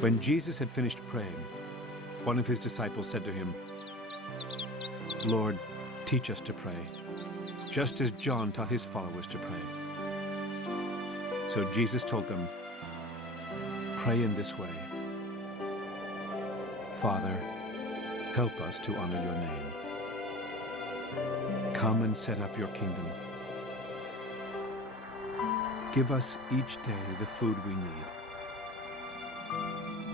When Jesus had finished praying, one of his disciples said to him, "Lord, teach us to pray, just as John taught his followers to pray." So Jesus told them, "Pray in this way: Father, help us to honor your name. Come and set up your kingdom. Give us each day the food we need.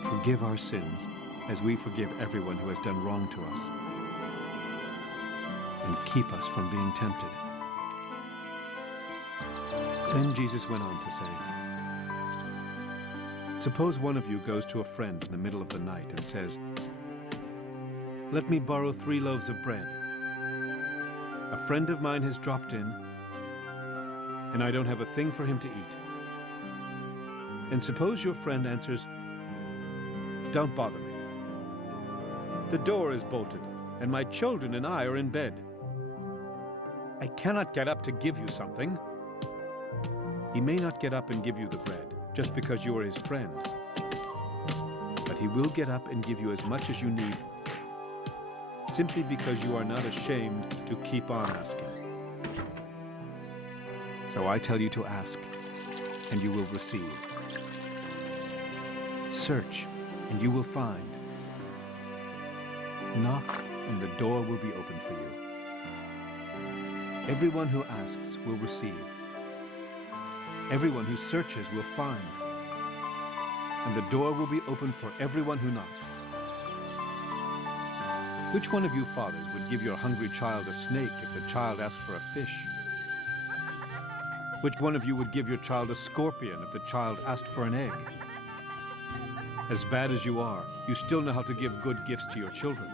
Forgive our sins as we forgive everyone who has done wrong to us. And keep us from being tempted." Then Jesus went on to say, "Suppose one of you goes to a friend in the middle of the night and says, 'Let me borrow 3 loaves of bread. A friend of mine has dropped in, and I don't have a thing for him to eat.' And suppose your friend answers, 'Don't bother me. The door is bolted, and my children and I are in bed. I cannot get up to give you something.' He may not get up and give you the bread just because you are his friend, but he will get up and give you as much as you need, simply because you are not ashamed to keep on asking. So I tell you to ask, and you will receive. Search, and you will find. Knock, and the door will be opened for you. Everyone who asks will receive. Everyone who searches will find. And the door will be opened for everyone who knocks. Which one of you fathers would give your hungry child a snake if the child asked for a fish? Which one of you would give your child a scorpion if the child asked for an egg? As bad as you are, you still know how to give good gifts to your children.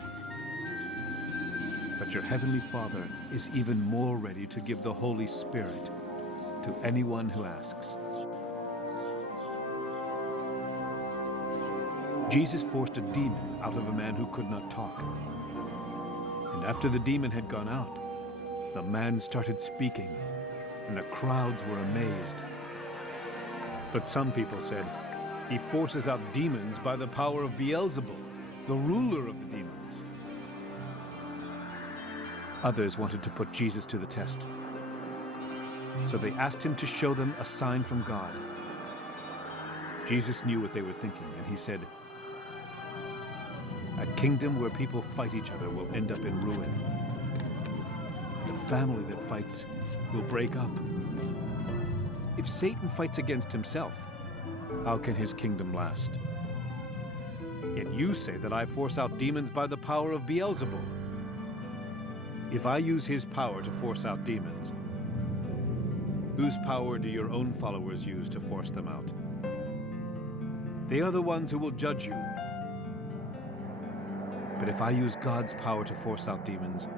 But your heavenly Father is even more ready to give the Holy Spirit to anyone who asks." Jesus forced a demon out of a man who could not talk. And after the demon had gone out, the man started speaking, and the crowds were amazed. But some people said, "He forces out demons by the power of Beelzebul, the ruler of the demons." Others wanted to put Jesus to the test. So they asked him to show them a sign from God. Jesus knew what they were thinking, and he said, "A kingdom where people fight each other will end up in ruin. The family that fights will break up. If Satan fights against himself, how can his kingdom last? Yet you say that I force out demons by the power of Beelzebul. If I use his power to force out demons, whose power do your own followers use to force them out? They are the ones who will judge you. But if I use God's power to force out demons,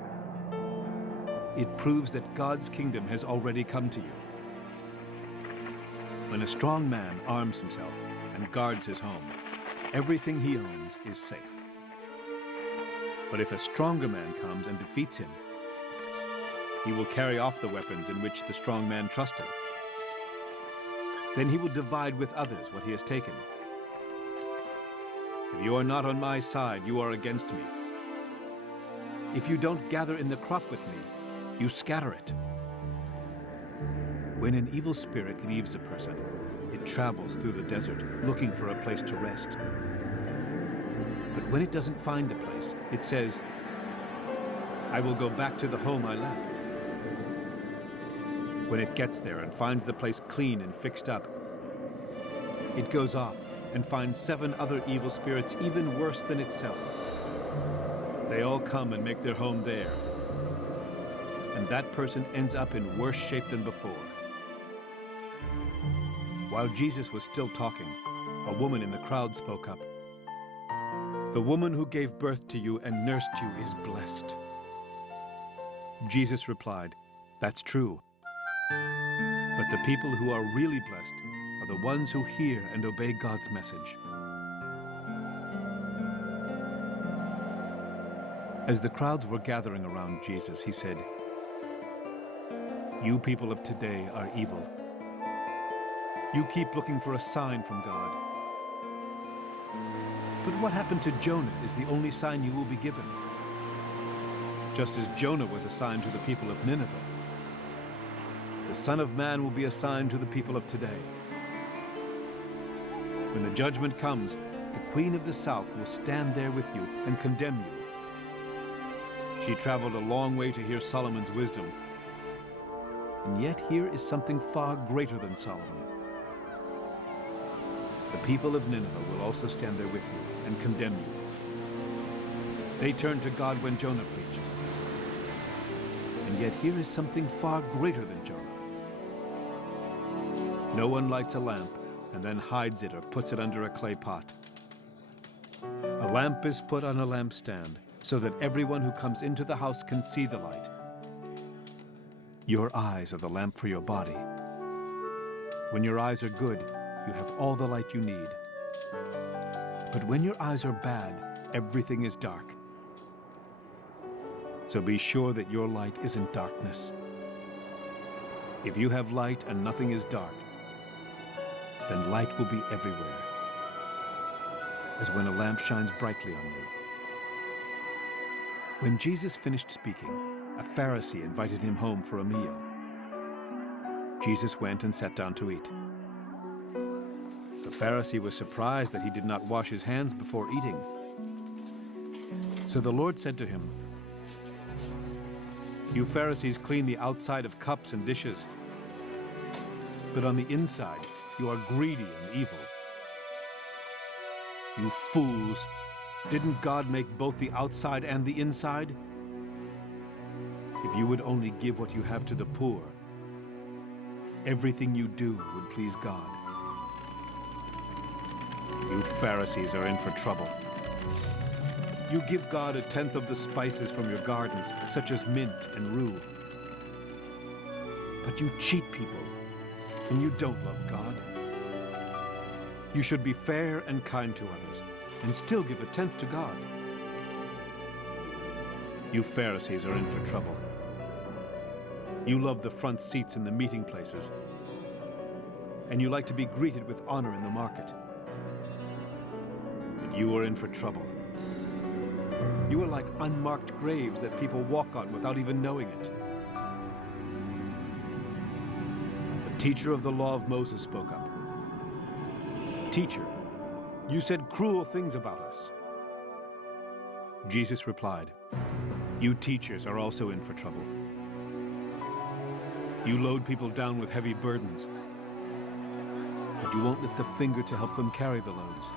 it proves that God's kingdom has already come to you. When a strong man arms himself and guards his home, everything he owns is safe. But if a stronger man comes and defeats him, he will carry off the weapons in which the strong man trusted. Then he will divide with others what he has taken. If you are not on my side, you are against me. If you don't gather in the crop with me, you scatter it. When an evil spirit leaves a person, it travels through the desert looking for a place to rest. But when it doesn't find a place, it says, "I will go back to the home I left." When it gets there and finds the place clean and fixed up, it goes off and finds 7 other evil spirits even worse than itself. They all come and make their home there, and that person ends up in worse shape than before. While Jesus was still talking, a woman in the crowd spoke up. "The woman who gave birth to you and nursed you is blessed." Jesus replied, "That's true. But the people who are really blessed are the ones who hear and obey God's message." As the crowds were gathering around Jesus, he said, "You people of today are evil. You keep looking for a sign from God. But what happened to Jonah is the only sign you will be given. Just as Jonah was a sign to the people of Nineveh, the Son of Man will be a sign to the people of today. When the judgment comes, the Queen of the South will stand there with you and condemn you. She traveled a long way to hear Solomon's wisdom. And yet here is something far greater than Solomon. The people of Nineveh will also stand there with you and condemn you. They turned to God when Jonah preached. And yet here is something far greater than Jonah. No one lights a lamp and then hides it or puts it under a clay pot. A lamp is put on a lampstand so that everyone who comes into the house can see the light. Your eyes are the lamp for your body. When your eyes are good, you have all the light you need. But when your eyes are bad, everything is dark. So be sure that your light isn't darkness. If you have light and nothing is dark, then light will be everywhere, as when a lamp shines brightly on you. When Jesus finished speaking, a Pharisee invited him home for a meal. Jesus went and sat down to eat. The Pharisee was surprised that he did not wash his hands before eating. So the Lord said to him, "You Pharisees clean the outside of cups and dishes, but on the inside you are greedy and evil. You fools! Didn't God make both the outside and the inside? If you would only give what you have to the poor, everything you do would please God. You Pharisees are in for trouble. You give God 1/10 of the spices from your gardens, such as mint and rue. But you cheat people, and you don't love God. You should be fair and kind to others, and still give 1/10 to God. You Pharisees are in for trouble. You love the front seats in the meeting places, and you like to be greeted with honor in the market. But you are in for trouble. You are like unmarked graves that people walk on without even knowing it." The teacher of the law of Moses spoke up. "Teacher, you said cruel things about us." Jesus replied, "You teachers are also in for trouble. You load people down with heavy burdens, but you won't lift a finger to help them carry the loads.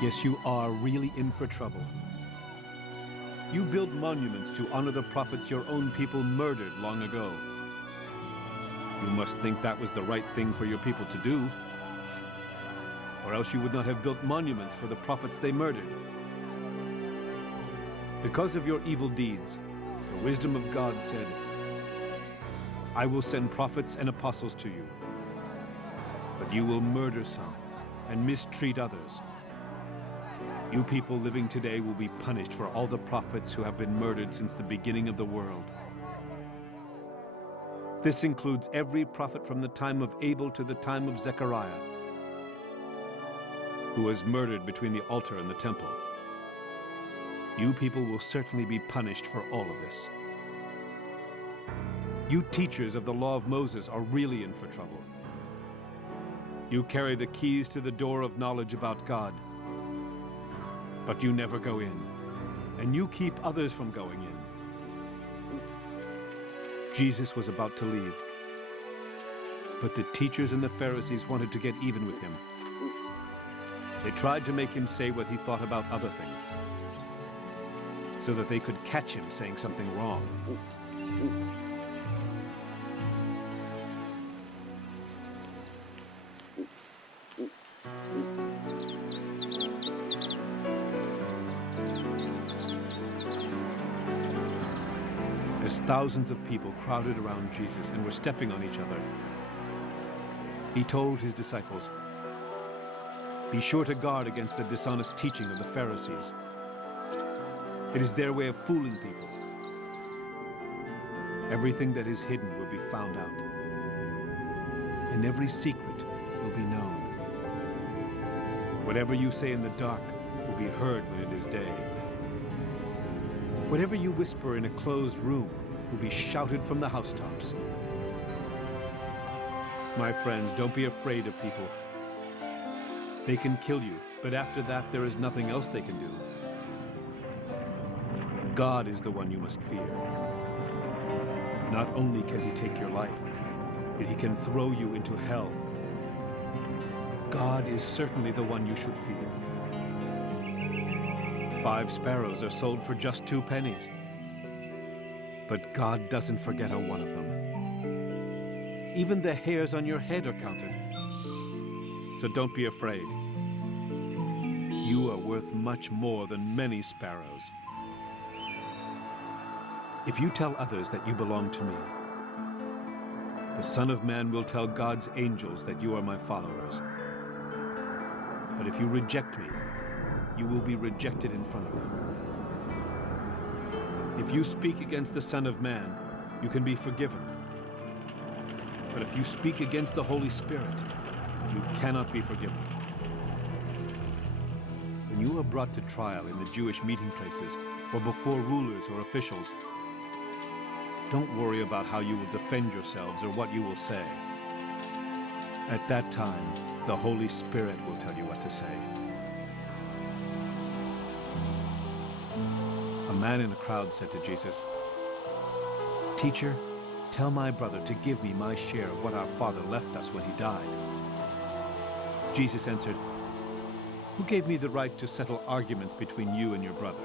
Yes, you are really in for trouble. You build monuments to honor the prophets your own people murdered long ago. You must think that was the right thing for your people to do, or else you would not have built monuments for the prophets they murdered. Because of your evil deeds, the wisdom of God said, 'I will send prophets and apostles to you, but you will murder some and mistreat others. You people living today will be punished for all the prophets who have been murdered since the beginning of the world. This includes every prophet from the time of Abel to the time of Zechariah, who was murdered between the altar and the temple. You people will certainly be punished for all of this. You teachers of the law of Moses are really in for trouble. You carry the keys to the door of knowledge about God, but you never go in, and you keep others from going in." Jesus was about to leave, but the teachers and the Pharisees wanted to get even with him. They tried to make him say what he thought about other things, so that they could catch him saying something wrong. As thousands of people crowded around Jesus and were stepping on each other, he told his disciples, "Be sure to guard against the dishonest teaching of the Pharisees. It is their way of fooling people. Everything that is hidden will be found out, and every secret will be known. Whatever you say in the dark will be heard when it is day. Whatever you whisper in a closed room will be shouted from the housetops. My friends, don't be afraid of people. They can kill you, but after that, there is nothing else they can do. God is the one you must fear. Not only can he take your life, but he can throw you into hell. God is certainly the one you should fear. 5 sparrows are sold for just 2 pennies. But God doesn't forget a one of them. Even the hairs on your head are counted. So don't be afraid. You are worth much more than many sparrows. If you tell others that you belong to me, the Son of Man will tell God's angels that you are my followers. But if you reject me, you will be rejected in front of them. If you speak against the Son of Man, you can be forgiven. But if you speak against the Holy Spirit, you cannot be forgiven. When you are brought to trial in the Jewish meeting places or before rulers or officials, don't worry about how you will defend yourselves or what you will say. At that time, the Holy Spirit will tell you what to say. A man in a crowd said to Jesus, "Teacher, tell my brother to give me my share of what our father left us when he died." Jesus answered, "Who gave me the right to settle arguments between you and your brother?"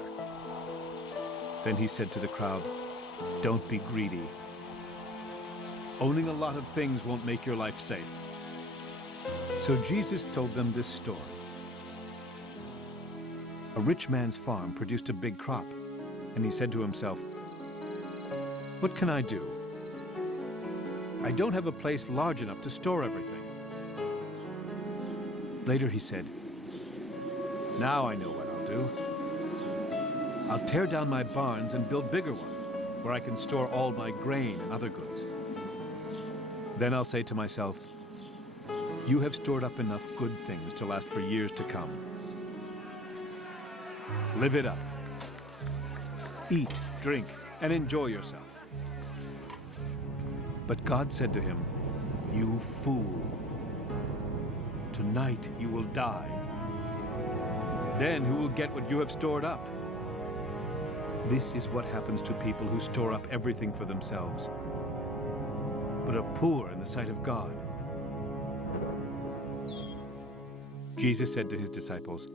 Then he said to the crowd, "Don't be greedy. Owning a lot of things won't make your life safe." So Jesus told them this story. A rich man's farm produced a big crop, and he said to himself, "What can I do? I don't have a place large enough to store everything." Later he said, "Now I know what I'll do. I'll tear down my barns and build bigger ones, where I can store all my grain and other goods. Then I'll say to myself, 'You have stored up enough good things to last for years to come. Live it up. Eat, drink, and enjoy yourself.' But God said to him, 'You fool. Tonight you will die. Then who will get what you have stored up?' This is what happens to people who store up everything for themselves, but are poor in the sight of God." Jesus said to his disciples,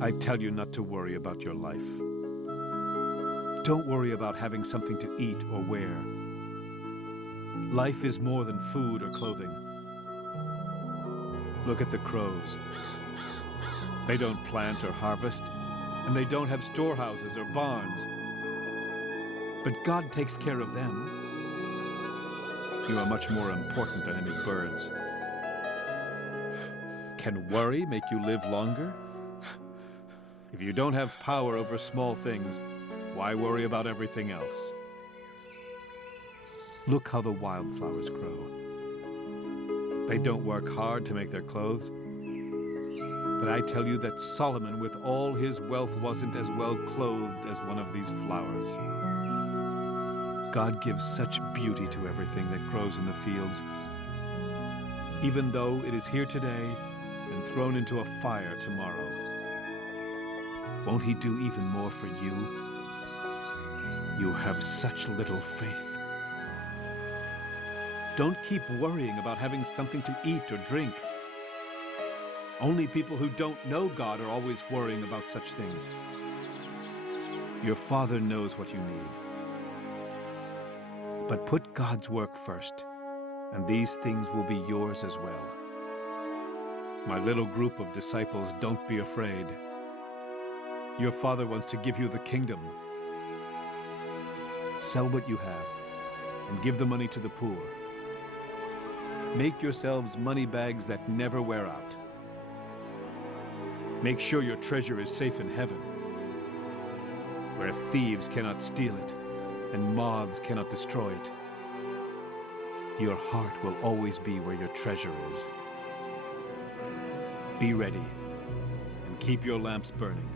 "I tell you not to worry about your life. Don't worry about having something to eat or wear. Life is more than food or clothing. Look at the crows. They don't plant or harvest, and they don't have storehouses or barns. But God takes care of them. You are much more important than any birds. Can worry make you live longer? If you don't have power over small things, why worry about everything else? Look how the wildflowers grow. They don't work hard to make their clothes. But I tell you that Solomon, with all his wealth, wasn't as well clothed as one of these flowers. God gives such beauty to everything that grows in the fields. Even though it is here today and thrown into a fire tomorrow, won't he do even more for you? You have such little faith. Don't keep worrying about having something to eat or drink. Only people who don't know God are always worrying about such things. Your Father knows what you need. But put God's work first, and these things will be yours as well. My little group of disciples, don't be afraid. Your Father wants to give you the kingdom. Sell what you have and give the money to the poor. Make yourselves money bags that never wear out. Make sure your treasure is safe in heaven, where thieves cannot steal it and moths cannot destroy it. Your heart will always be where your treasure is. Be ready and keep your lamps burning.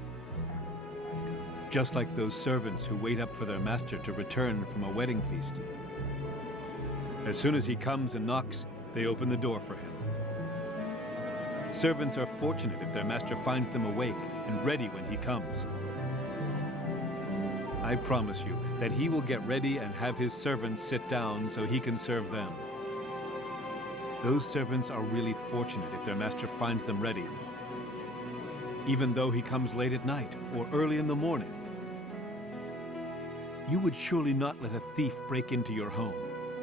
Just like those servants who wait up for their master to return from a wedding feast. As soon as he comes and knocks, they open the door for him. Servants are fortunate if their master finds them awake and ready when he comes. I promise you that he will get ready and have his servants sit down so he can serve them. Those servants are really fortunate if their master finds them ready, even though he comes late at night or early in the morning. You would surely not let a thief break into your home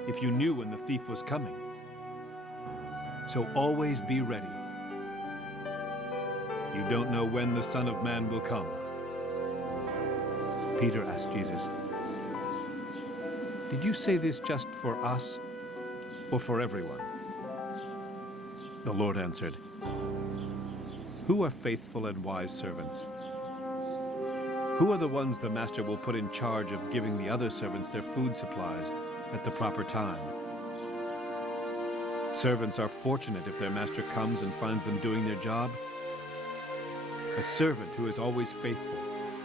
if you knew when the thief was coming. So always be ready. You don't know when the Son of Man will come. Peter asked Jesus, "Did you say this just for us or for everyone?" The Lord answered, "Who are faithful and wise servants? Who are the ones the master will put in charge of giving the other servants their food supplies at the proper time? Servants are fortunate if their master comes and finds them doing their job. A servant who is always faithful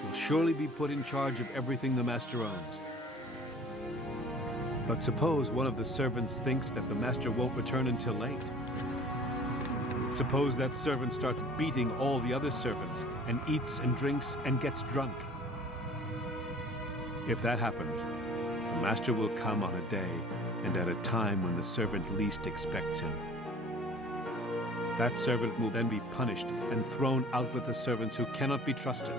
will surely be put in charge of everything the master owns. But suppose one of the servants thinks that the master won't return until late. Suppose that servant starts beating all the other servants and eats and drinks and gets drunk. If that happens, the master will come on a day and at a time when the servant least expects him. That servant will then be punished and thrown out with the servants who cannot be trusted.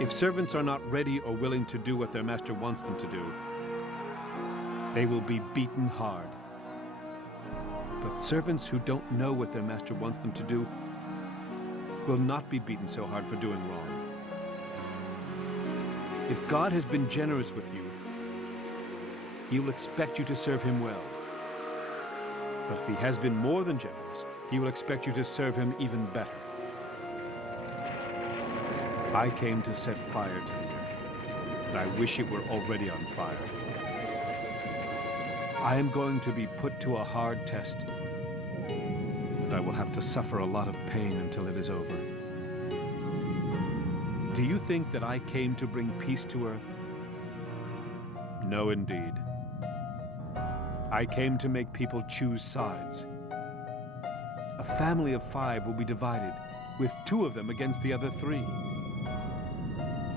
If servants are not ready or willing to do what their master wants them to do, they will be beaten hard. But servants who don't know what their master wants them to do will not be beaten so hard for doing wrong. If God has been generous with you, he will expect you to serve him well. But if he has been more than generous, he will expect you to serve him even better. I came to set fire to the earth, and I wish it were already on fire. I am going to be put to a hard test, and I will have to suffer a lot of pain until it is over. Do you think that I came to bring peace to earth? No, indeed. I came to make people choose sides. A family of 5 will be divided, with 2 of them against the other 3.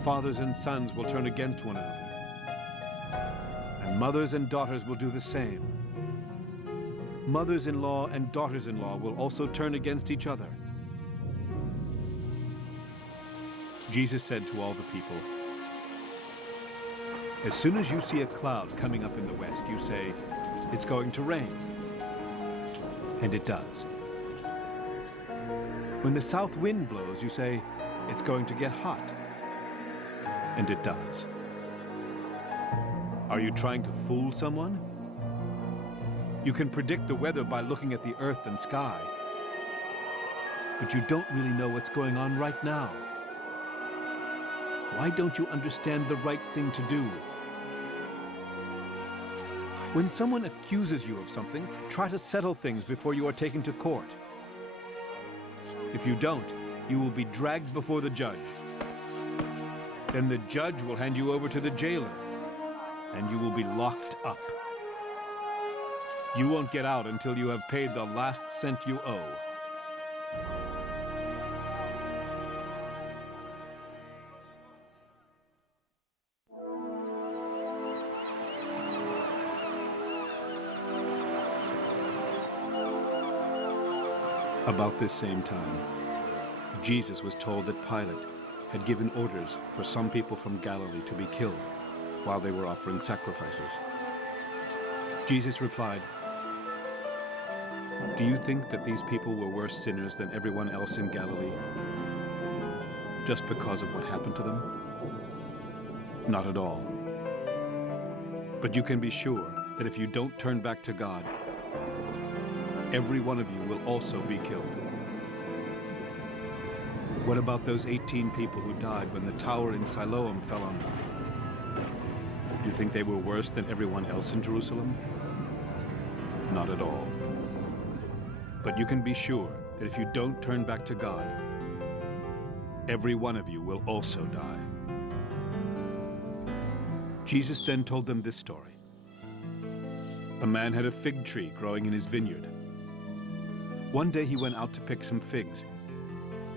Fathers and sons will turn against one another, and mothers and daughters will do the same. Mothers-in-law and daughters-in-law will also turn against each other. Jesus said to all the people, "As soon as you see a cloud coming up in the west, you say, 'It's going to rain.' And it does. When the south wind blows, you say, 'It's going to get hot.' And it does. Are you trying to fool someone? You can predict the weather by looking at the earth and sky, but you don't really know what's going on right now. Why don't you understand the right thing to do? When someone accuses you of something, try to settle things before you are taken to court. If you don't, you will be dragged before the judge. Then the judge will hand you over to the jailer, and you will be locked up. You won't get out until you have paid the last cent you owe." About this same time, Jesus was told that Pilate had given orders for some people from Galilee to be killed while they were offering sacrifices. Jesus replied, "Do you think that these people were worse sinners than everyone else in Galilee, just because of what happened to them? Not at all. But you can be sure that if you don't turn back to God, every one of you will also be killed. What about those 18 people who died when the tower in Siloam fell on them? Do you think they were worse than everyone else in Jerusalem? Not at all. But you can be sure that if you don't turn back to God, every one of you will also die. Jesus then told them this story. A man had a fig tree growing in his vineyard. One day he went out to pick some figs,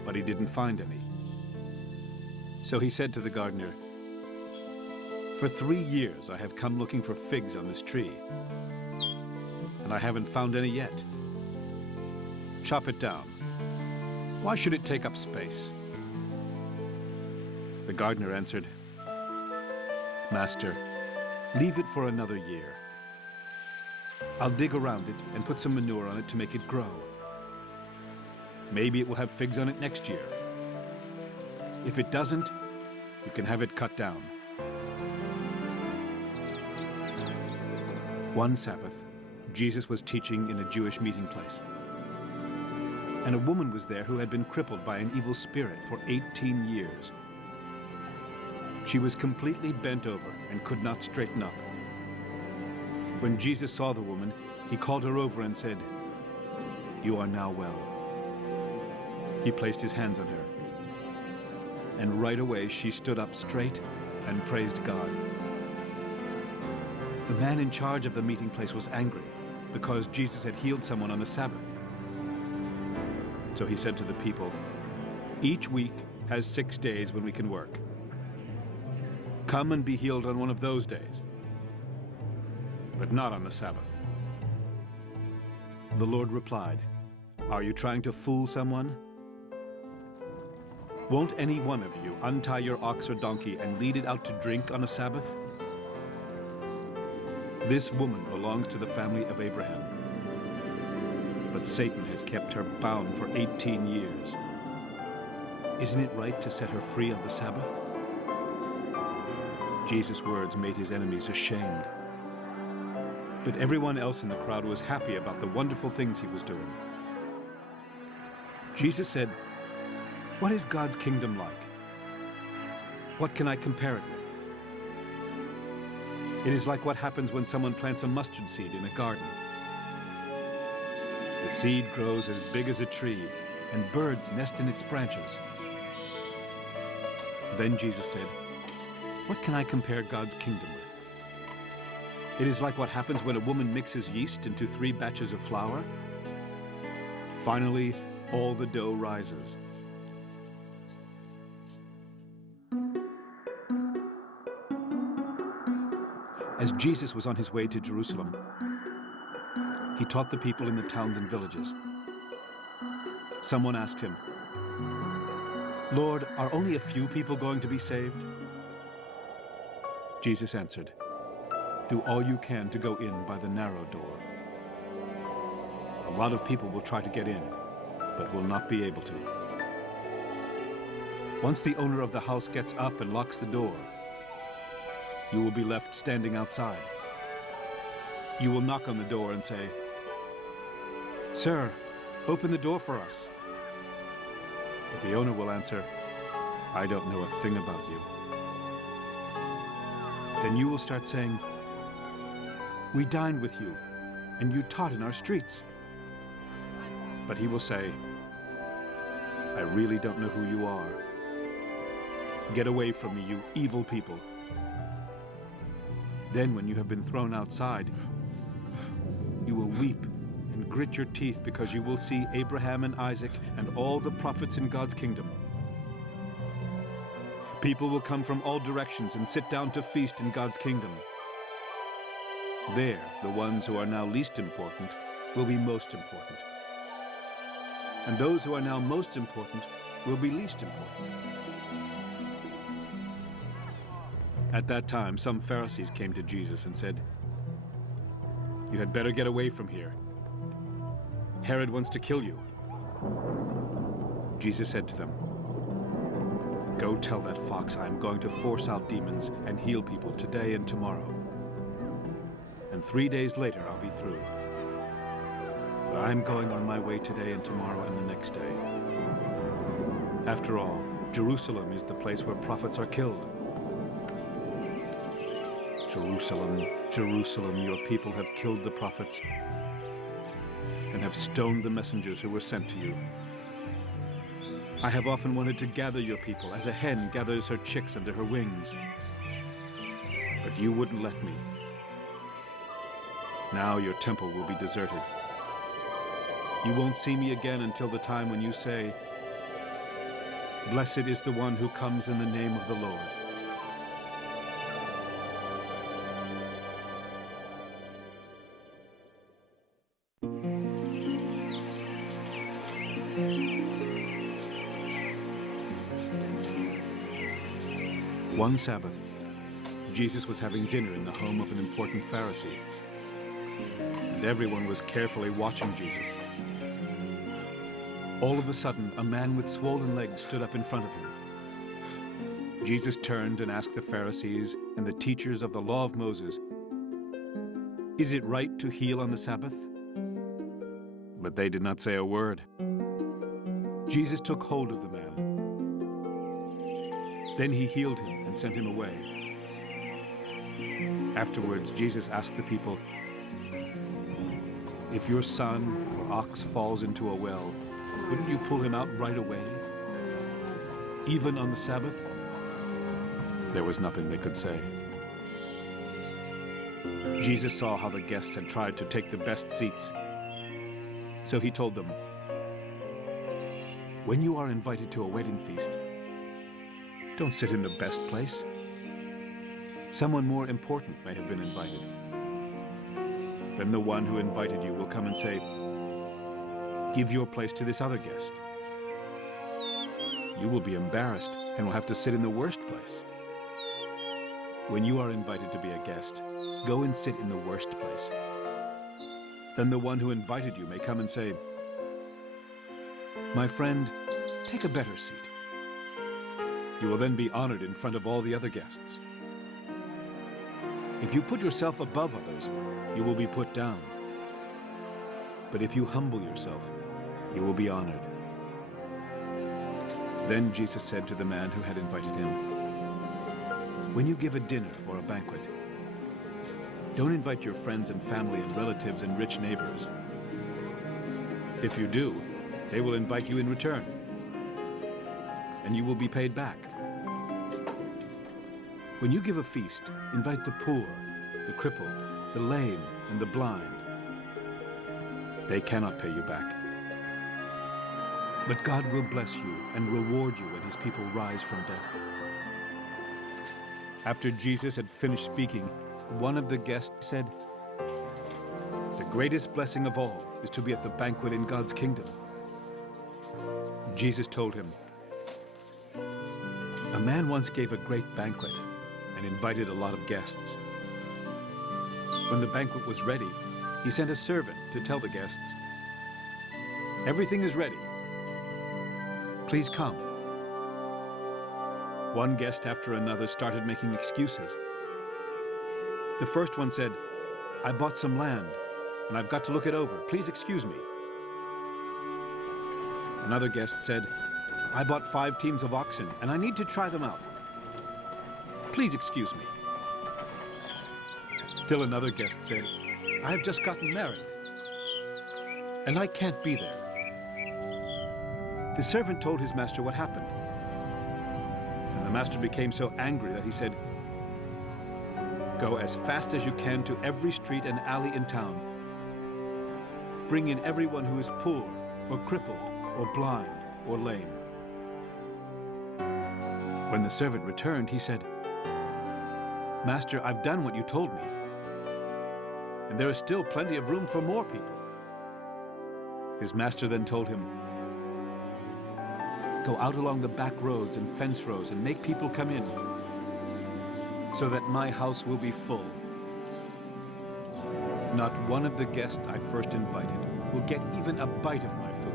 but he didn't find any. So he said to the gardener, "For 3 years I have come looking for figs on this tree, and I haven't found any yet. Chop it down. Why should it take up space?" The gardener answered, "Master, leave it for another year. I'll dig around it and put some manure on it to make it grow. Maybe it will have figs on it next year. If it doesn't, you can have it cut down." One Sabbath, Jesus was teaching in a Jewish meeting place. And a woman was there who had been crippled by an evil spirit for 18 years. She was completely bent over and could not straighten up. When Jesus saw the woman, he called her over and said, "You are now well." He placed his hands on her, and right away she stood up straight and praised God. The man in charge of the meeting place was angry because Jesus had healed someone on the Sabbath. So he said to the people, "Each week has 6 days when we can work. Come and be healed on one of those days, but not on the Sabbath." The Lord replied, "Are you trying to fool someone? Won't any one of you untie your ox or donkey and lead it out to drink on a Sabbath? This woman belongs to the family of Abraham, but Satan has kept her bound for 18 years. Isn't it right to set her free on the Sabbath?" Jesus' words made his enemies ashamed. But everyone else in the crowd was happy about the wonderful things he was doing. Jesus said, "What is God's kingdom like? What can I compare it with? It is like what happens when someone plants a mustard seed in a garden. The seed grows as big as a tree, and birds nest in its branches." Then Jesus said, "What can I compare God's kingdom with? It is like what happens when a woman mixes yeast into 3 batches of flour. Finally, all the dough rises. As Jesus was on his way to Jerusalem, he taught the people in the towns and villages. Someone asked him, "Lord, are only a few people going to be saved?" Jesus answered, "Do all you can to go in by the narrow door. A lot of people will try to get in, but will not be able to. Once the owner of the house gets up and locks the door, you will be left standing outside. You will knock on the door and say, 'Sir, open the door for us.' But the owner will answer, 'I don't know a thing about you.' Then you will start saying, 'We dined with you, and you taught in our streets.' But he will say, 'I really don't know who you are. Get away from me, you evil people.' Then when you have been thrown outside, you will weep and grit your teeth because you will see Abraham and Isaac and all the prophets in God's kingdom. People will come from all directions and sit down to feast in God's kingdom. There, the ones who are now least important will be most important. And those who are now most important will be least important." At that time, some Pharisees came to Jesus and said, "You had better get away from here. Herod wants to kill you." Jesus said to them, "Go tell that fox I am going to force out demons and heal people today and tomorrow. And 3 days later I'll be through. But I'm going on my way today and tomorrow and the next day. After all, Jerusalem is the place where prophets are killed. Jerusalem, Jerusalem, your people have killed the prophets and have stoned the messengers who were sent to you. I have often wanted to gather your people as a hen gathers her chicks under her wings, but you wouldn't let me. Now your temple will be deserted. You won't see me again until the time when you say, "Blessed is the one who comes in the name of the Lord." One Sabbath, Jesus was having dinner in the home of an important Pharisee, and everyone was carefully watching Jesus. All of a sudden, a man with swollen legs stood up in front of him. Jesus turned and asked the Pharisees and the teachers of the law of Moses, "Is it right to heal on the Sabbath?" But they did not say a word. Jesus took hold of the man. Then he healed him and sent him away. Afterwards, Jesus asked the people, "If your son or ox falls into a well, wouldn't you pull him out right away? Even on the Sabbath?" There was nothing they could say. Jesus saw how the guests had tried to take the best seats. So he told them, "When you are invited to a wedding feast, don't sit in the best place. Someone more important may have been invited. Then the one who invited you will come and say, 'Give your place to this other guest.' You will be embarrassed and will have to sit in the worst place. When you are invited to be a guest, go and sit in the worst place. Then the one who invited you may come and say, 'My friend, take a better seat.' You will then be honored in front of all the other guests. If you put yourself above others, you will be put down. But if you humble yourself, you will be honored." Then Jesus said to the man who had invited him, "When you give a dinner or a banquet, don't invite your friends and family and relatives and rich neighbors. If you do, they will invite you in return, and you will be paid back. When you give a feast, invite the poor, the crippled, the lame, and the blind. They cannot pay you back. But God will bless you and reward you when his people rise from death." After Jesus had finished speaking, one of the guests said, "The greatest blessing of all is to be at the banquet in God's kingdom." Jesus told him, "A man once gave a great banquet and invited a lot of guests. When the banquet was ready, he sent a servant to tell the guests, 'Everything is ready. Please come.' One guest after another started making excuses. The first one said, 'I bought some land, and I've got to look it over. Please excuse me.' Another guest said, 'I bought 5 teams of oxen, and I need to try them out. Please excuse me.' Still another guest said, 'I have just gotten married, and I can't be there.' The servant told his master what happened, and the master became so angry that he said, 'Go as fast as you can to every street and alley in town. Bring in everyone who is poor, or crippled, or blind, or lame.' When the servant returned, he said, 'Master, I've done what you told me, and there is still plenty of room for more people.' His master then told him, 'Go out along the back roads and fence rows and make people come in, so that my house will be full. Not one of the guests I first invited will get even a bite of my food.'"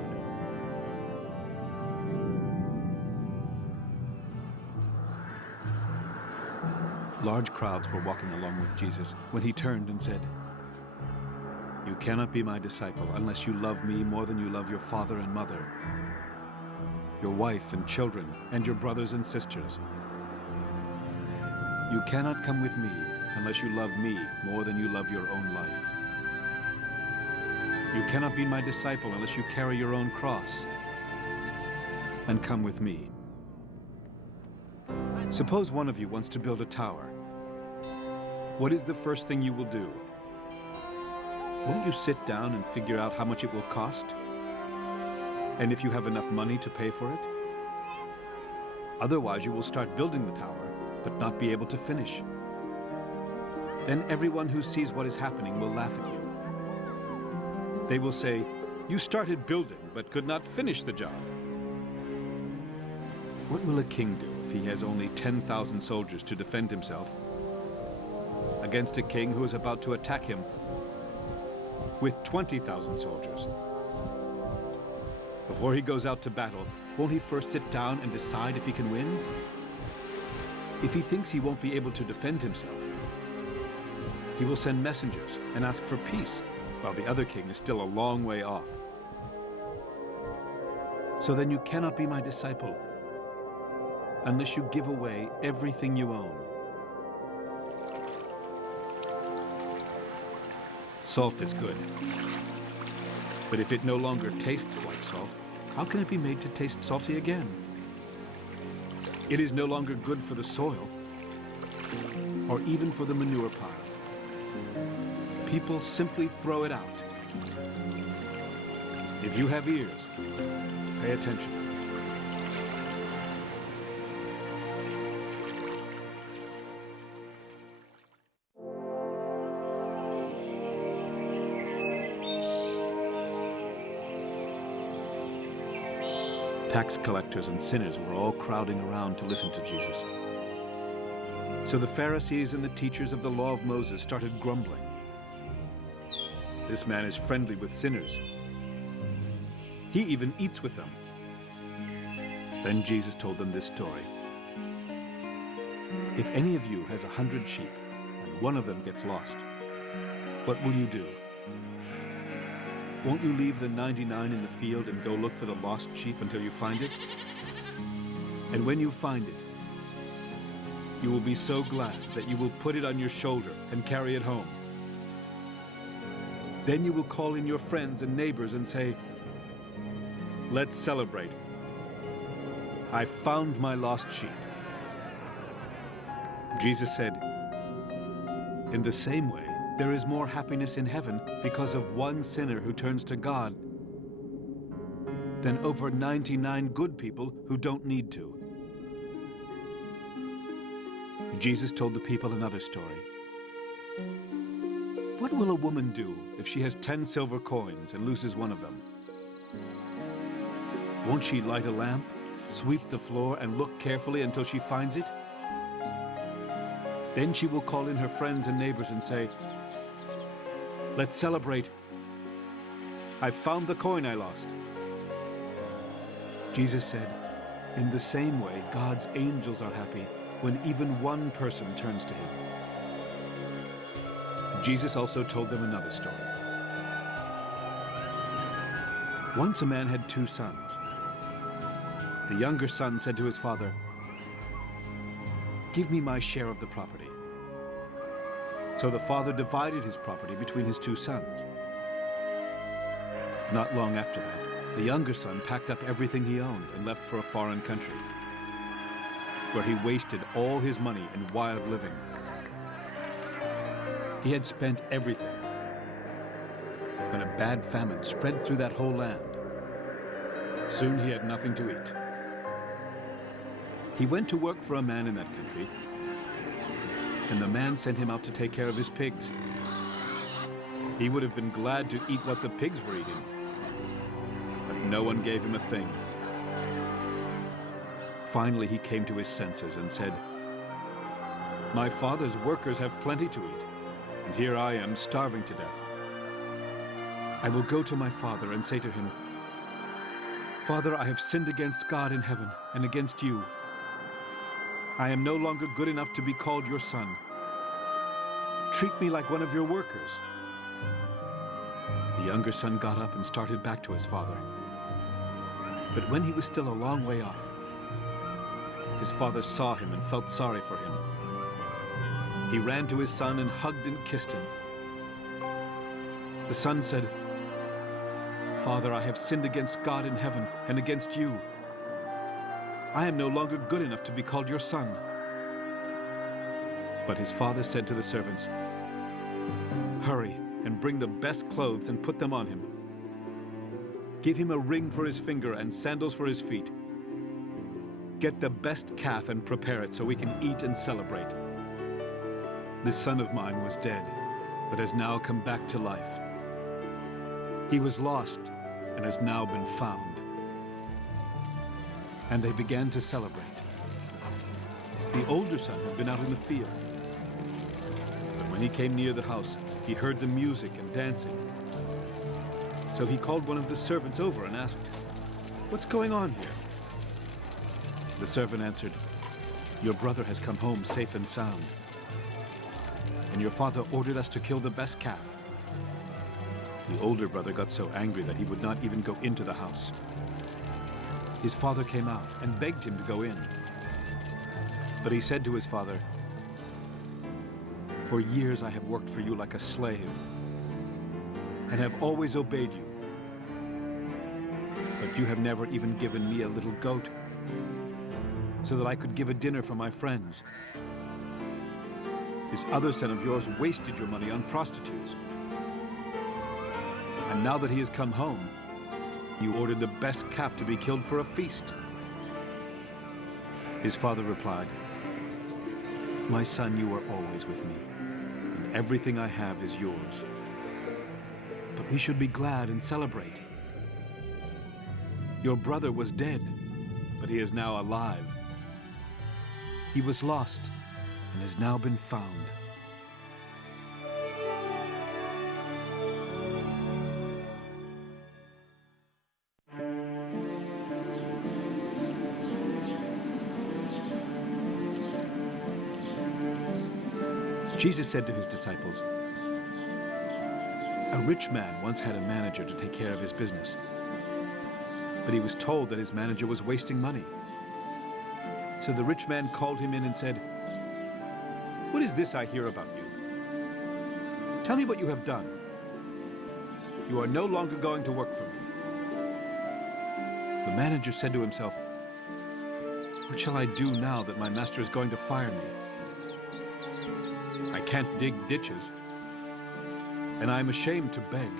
Large crowds were walking along with Jesus when he turned and said, "You cannot be my disciple unless you love me more than you love your father and mother, your wife and children, and your brothers and sisters. You cannot come with me unless you love me more than you love your own life. You cannot be my disciple unless you carry your own cross and come with me. Suppose one of you wants to build a tower. What is the first thing you will do? Won't you sit down and figure out how much it will cost? And if you have enough money to pay for it? Otherwise, you will start building the tower, but not be able to finish. Then everyone who sees what is happening will laugh at you. They will say, "You started building, but could not finish the job." What will a king do if he has only 10,000 soldiers to defend himself against a king who is about to attack him with 20,000 soldiers? Before he goes out to battle, won't he first sit down and decide if he can win? If he thinks he won't be able to defend himself, he will send messengers and ask for peace, while the other king is still a long way off. So then you cannot be my disciple unless you give away everything you own. Salt is good, but if it no longer tastes like salt, how can it be made to taste salty again? It is no longer good for the soil or even for the manure pile. People simply throw it out. If you have ears, pay attention. Tax collectors and sinners were all crowding around to listen to Jesus. So the Pharisees and the teachers of the law of Moses started grumbling. "This man is friendly with sinners. He even eats with them." Then Jesus told them this story. "If any of you has 100 sheep and one of them gets lost, what will you do? Won't you leave the 99 in the field and go look for the lost sheep until you find it? And when you find it, you will be so glad that you will put it on your shoulder and carry it home. Then you will call in your friends and neighbors and say, 'Let's celebrate. I found my lost sheep.'" Jesus said, "In the same way, there is more happiness in heaven because of one sinner who turns to God than over 99 good people who don't need to." Jesus told the people another story. "What will a woman do if she has 10 silver coins and loses one of them? Won't she light a lamp, sweep the floor, and look carefully until she finds it? Then she will call in her friends and neighbors and say, 'Let's celebrate. I found the coin I lost.'" Jesus said, "In the same way, God's angels are happy when even one person turns to him." Jesus also told them another story. Once a man had 2 sons. The younger son said to his father, "Give me my share of the property." So the father divided his property between his 2 sons. Not long after that, the younger son packed up everything he owned and left for a foreign country, where he wasted all his money in wild living. He had spent everything when a bad famine spread through that whole land. Soon he had nothing to eat. He went to work for a man in that country, and the man sent him out to take care of his pigs. He would have been glad to eat what the pigs were eating, but no one gave him a thing. Finally, he came to his senses and said, "My father's workers have plenty to eat, and here I am starving to death. I will go to my father and say to him, 'Father, I have sinned against God in heaven and against you. I am no longer good enough to be called your son. Treat me like one of your workers.' The younger son got up and started back to his father. But when he was still a long way off, his father saw him and felt sorry for him. He ran to his son and hugged and kissed him. The son said, "Father, I have sinned against God in heaven and against you. I am no longer good enough to be called your son." But his father said to the servants, "Hurry and bring the best clothes and put them on him. Give him a ring for his finger and sandals for his feet. Get the best calf and prepare it so we can eat and celebrate. This son of mine was dead, but has now come back to life. He was lost and has now been found." And they began to celebrate. The older son had been out in the field. But when he came near the house, he heard the music and dancing. So he called one of the servants over and asked, "What's going on here?" The servant answered, "Your brother has come home safe and sound. And your father ordered us to kill the best calf." The older brother got so angry that he would not even go into the house. His father came out and begged him to go in. But he said to his father, "For years I have worked for you like a slave and have always obeyed you. But you have never even given me a little goat so that I could give a dinner for my friends. This other son of yours wasted your money on prostitutes. And now that he has come home, you ordered the best calf to be killed for a feast." His father replied, "My son, you are always with me, and everything I have is yours. But we should be glad and celebrate. Your brother was dead, but he is now alive. He was lost and has now been found." Jesus said to his disciples, "A rich man once had a manager to take care of his business. But he was told that his manager was wasting money. So the rich man called him in and said, 'What is this I hear about you? Tell me what you have done. You are no longer going to work for me.' The manager said to himself, 'What shall I do now that my master is going to fire me? I can't dig ditches, and I am ashamed to beg.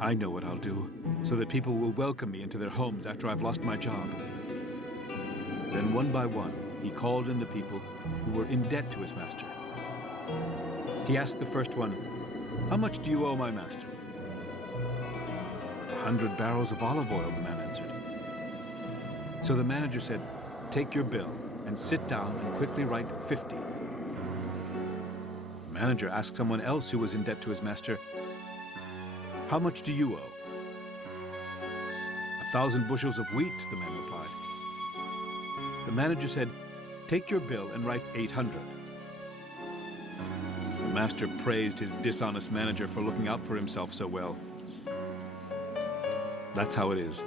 I know what I'll do, so that people will welcome me into their homes after I've lost my job.' Then one by one, he called in the people who were in debt to his master. He asked the first one, 'How much do you owe my master?' 100 barrels of olive oil,' the man answered. So the manager said, 'Take your bill and sit down and quickly write 50. The manager asked someone else who was in debt to his master, 'How much do you owe?' 1,000 bushels of wheat,' the man replied. The manager said, 'Take your bill and write 800. The master praised his dishonest manager for looking out for himself so well. That's how it is.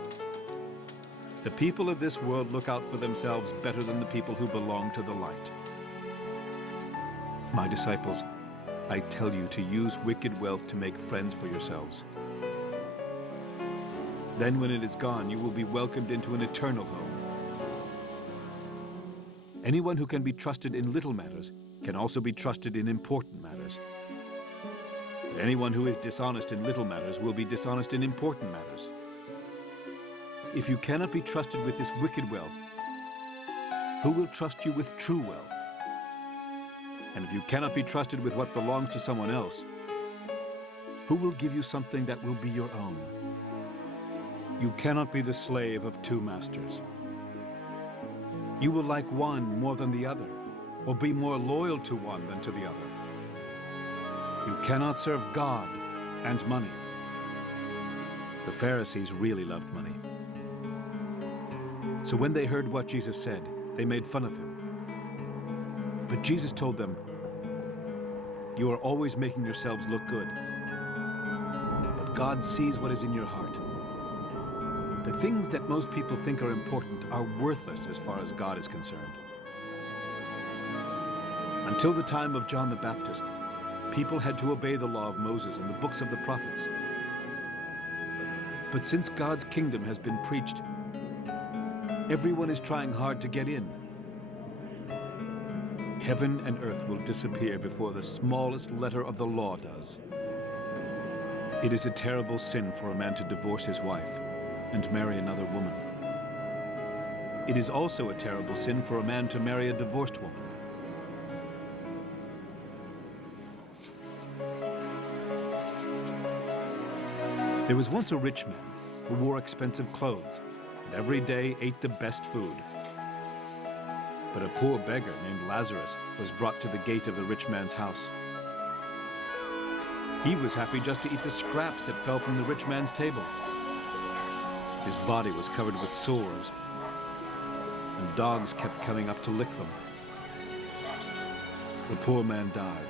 The people of this world look out for themselves better than the people who belong to the light. My disciples, I tell you to use wicked wealth to make friends for yourselves. Then when it is gone, you will be welcomed into an eternal home. Anyone who can be trusted in little matters can also be trusted in important matters. But anyone who is dishonest in little matters will be dishonest in important matters. If you cannot be trusted with this wicked wealth, who will trust you with true wealth? And if you cannot be trusted with what belongs to someone else, who will give you something that will be your own? You cannot be the slave of two masters. You will like one more than the other, or be more loyal to one than to the other. You cannot serve God and money. The Pharisees really loved money. So when they heard what Jesus said, they made fun of him. But Jesus told them, "You are always making yourselves look good. But God sees what is in your heart. The things that most people think are important are worthless as far as God is concerned." Until the time of John the Baptist, people had to obey the law of Moses and the books of the prophets. But since God's kingdom has been preached, everyone is trying hard to get in. Heaven and earth will disappear before the smallest letter of the law does. It is a terrible sin for a man to divorce his wife and marry another woman. It is also a terrible sin for a man to marry a divorced woman. There was once a rich man who wore expensive clothes and every day ate the best food. But a poor beggar named Lazarus was brought to the gate of the rich man's house. He was happy just to eat the scraps that fell from the rich man's table. His body was covered with sores, and dogs kept coming up to lick them. The poor man died,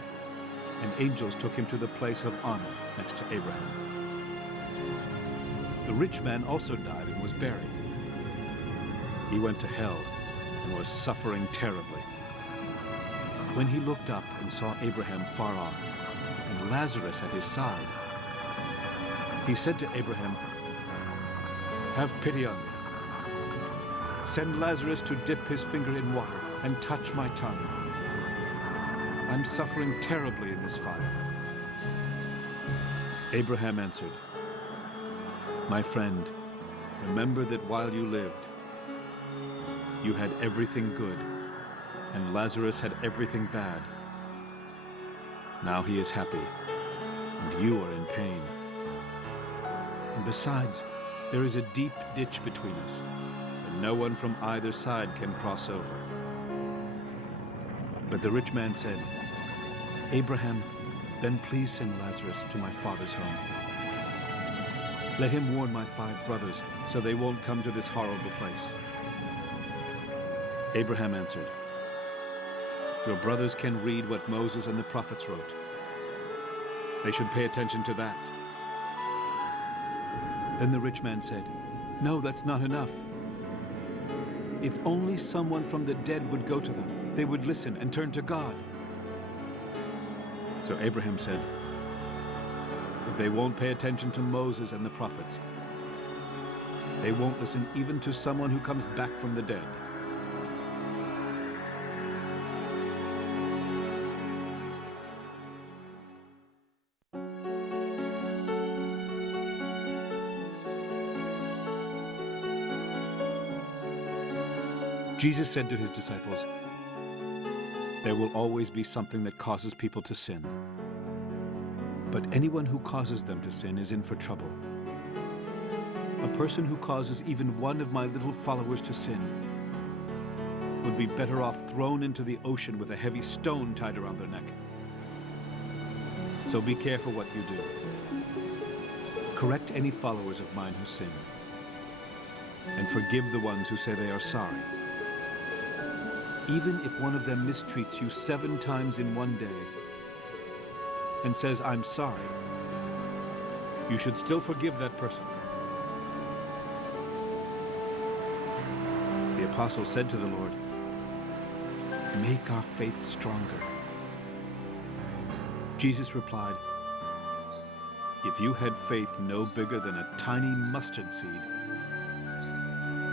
and angels took him to the place of honor next to Abraham. The rich man also died and was buried. He went to hell and was suffering terribly. When he looked up and saw Abraham far off and Lazarus at his side, he said to Abraham, "Have pity on me. Send Lazarus to dip his finger in water and touch my tongue. I'm suffering terribly in this fire." Abraham answered, "My friend, remember that while you lived, you had everything good, and Lazarus had everything bad. Now he is happy, and you are in pain. And besides, there is a deep ditch between us, and no one from either side can cross over." But the rich man said, "Abraham, then please send Lazarus to my father's home. Let him warn my 5 brothers so they won't come to this horrible place." Abraham answered, "Your brothers can read what Moses and the prophets wrote. They should pay attention to that." Then the rich man said, "No, that's not enough. If only someone from the dead would go to them, they would listen and turn to God." So Abraham said, "If they won't pay attention to Moses and the prophets, they won't listen even to someone who comes back from the dead." Jesus said to his disciples, "There will always be something that causes people to sin. But anyone who causes them to sin is in for trouble. A person who causes even one of my little followers to sin would be better off thrown into the ocean with a heavy stone tied around their neck. So be careful what you do. Correct any followers of mine who sin, and forgive the ones who say they are sorry. Even if one of them mistreats you 7 times in one day and says, 'I'm sorry,' you should still forgive that person." The apostle said to the Lord, "Make our faith stronger." Jesus replied, "If you had faith no bigger than a tiny mustard seed,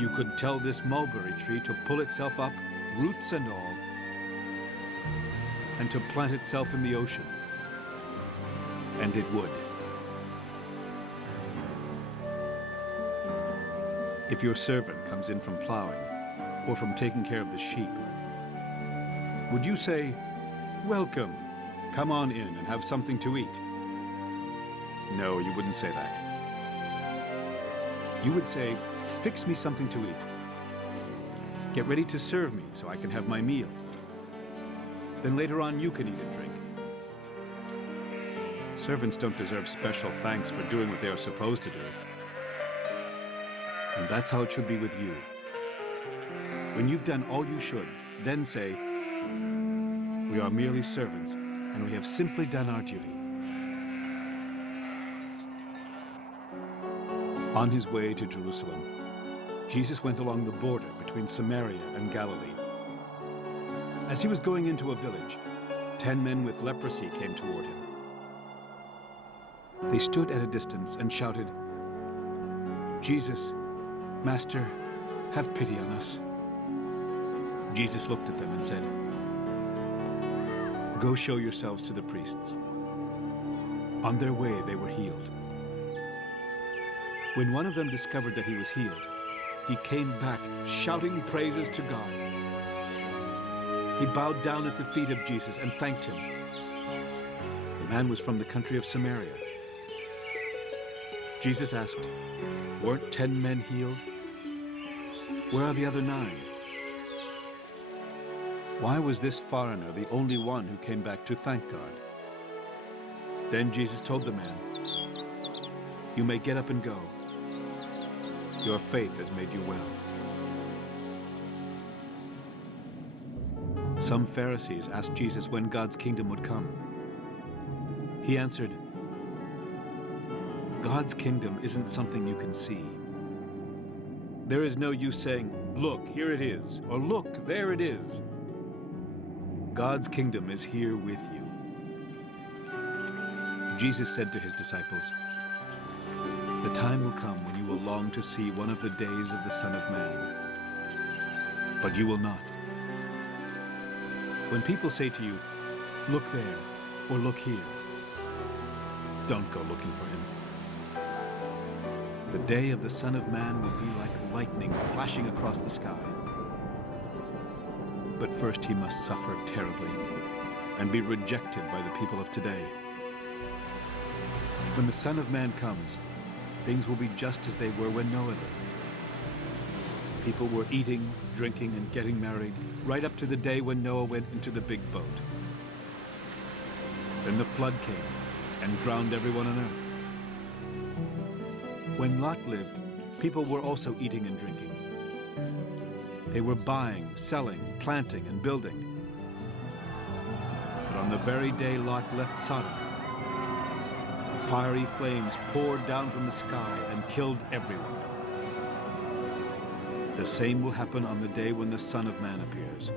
you could tell this mulberry tree to pull itself up, roots and all, and to plant itself in the ocean, and it would." If your servant comes in from plowing or from taking care of the sheep, would you say, "Welcome, come on in and have something to eat"? No, you wouldn't say that. You would say, "Fix me something to eat. Get ready to serve me so I can have my meal. Then later on you can eat and drink." Servants don't deserve special thanks for doing what they are supposed to do. And that's how it should be with you. When you've done all you should, then say, "We are merely servants, and we have simply done our duty." On his way to Jerusalem, Jesus went along the border between Samaria and Galilee. As he was going into a village, 10 men with leprosy came toward him. They stood at a distance and shouted, "Jesus, Master, have pity on us." Jesus looked at them and said, "Go show yourselves to the priests." On their way, they were healed. When one of them discovered that he was healed, he came back shouting praises to God. He bowed down at the feet of Jesus and thanked him. The man was from the country of Samaria. Jesus asked, "Weren't 10 men healed? Where are the other 9? Why was this foreigner the only one who came back to thank God?" Then Jesus told the man, "You may get up and go. Your faith has made you well." Some Pharisees asked Jesus when God's kingdom would come. He answered, "God's kingdom isn't something you can see. There is no use saying, 'Look, here it is,' or 'Look, there it is.' God's kingdom is here with you." Jesus said to his disciples, "The time will come when you will long to see one of the days of the Son of Man, but you will not. When people say to you, 'Look there,' or 'Look here,' don't go looking for him. The day of the Son of Man will be like lightning flashing across the sky. But first he must suffer terribly and be rejected by the people of today. When the Son of Man comes, things will be just as they were when Noah lived. People were eating, drinking, and getting married right up to the day when Noah went into the big boat. Then the flood came and drowned everyone on earth. When Lot lived, people were also eating and drinking. They were buying, selling, planting, and building. But on the very day Lot left Sodom, fiery flames poured down from the sky and killed everyone. The same will happen on the day when the Son of Man appears.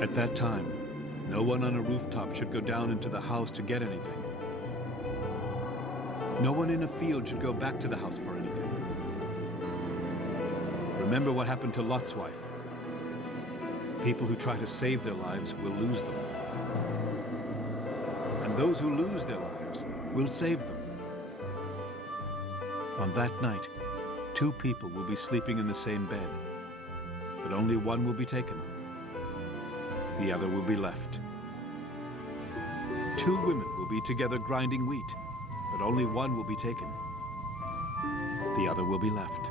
At that time, no one on a rooftop should go down into the house to get anything. No one in a field should go back to the house for anything. Remember what happened to Lot's wife. People who try to save their lives will lose them. And those who lose their lives will save them. On that night, 2 people will be sleeping in the same bed, but only one will be taken. The other will be left. 2 women will be together grinding wheat, but only one will be taken. The other will be left.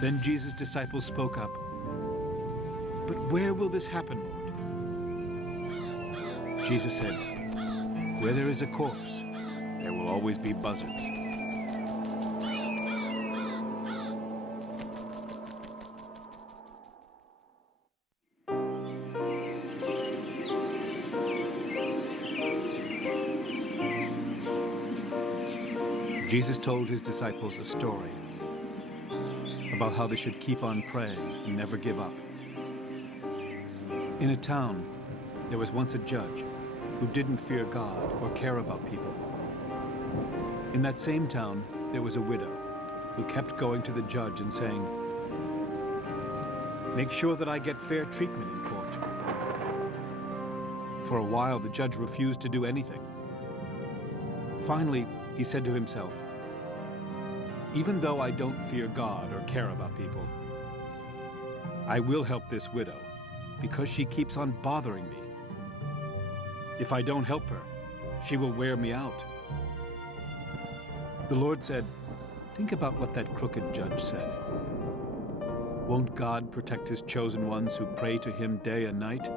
Then Jesus' disciples spoke up, "But where will this happen, Lord?" Jesus said, "Where there is a corpse, there will always be buzzards." Jesus told his disciples a story about how they should keep on praying and never give up. In a town, there was once a judge who didn't fear God or care about people. In that same town, there was a widow who kept going to the judge and saying, "Make sure that I get fair treatment in court." For a while, the judge refused to do anything. Finally, he said to himself, "Even though I don't fear God or care about people, I will help this widow because she keeps on bothering me. If I don't help her, she will wear me out." The Lord said, "Think about what that crooked judge said. Won't God protect his chosen ones who pray to him day and night?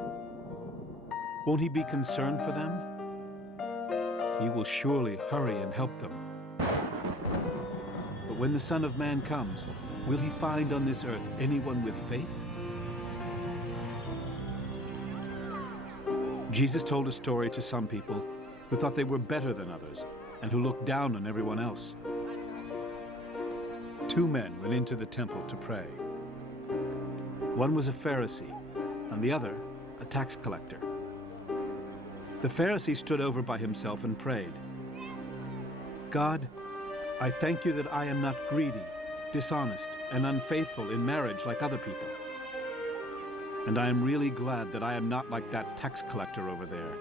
Won't he be concerned for them? He will surely hurry and help them. But when the Son of Man comes, will he find on this earth anyone with faith?" Jesus told a story to some people who thought they were better than others and who looked down on everyone else. 2 men went into the temple to pray. One was a Pharisee, and the other a tax collector. The Pharisee stood over by himself and prayed, "God, I thank you that I am not greedy, dishonest, and unfaithful in marriage like other people. And I am really glad that I am not like that tax collector over there.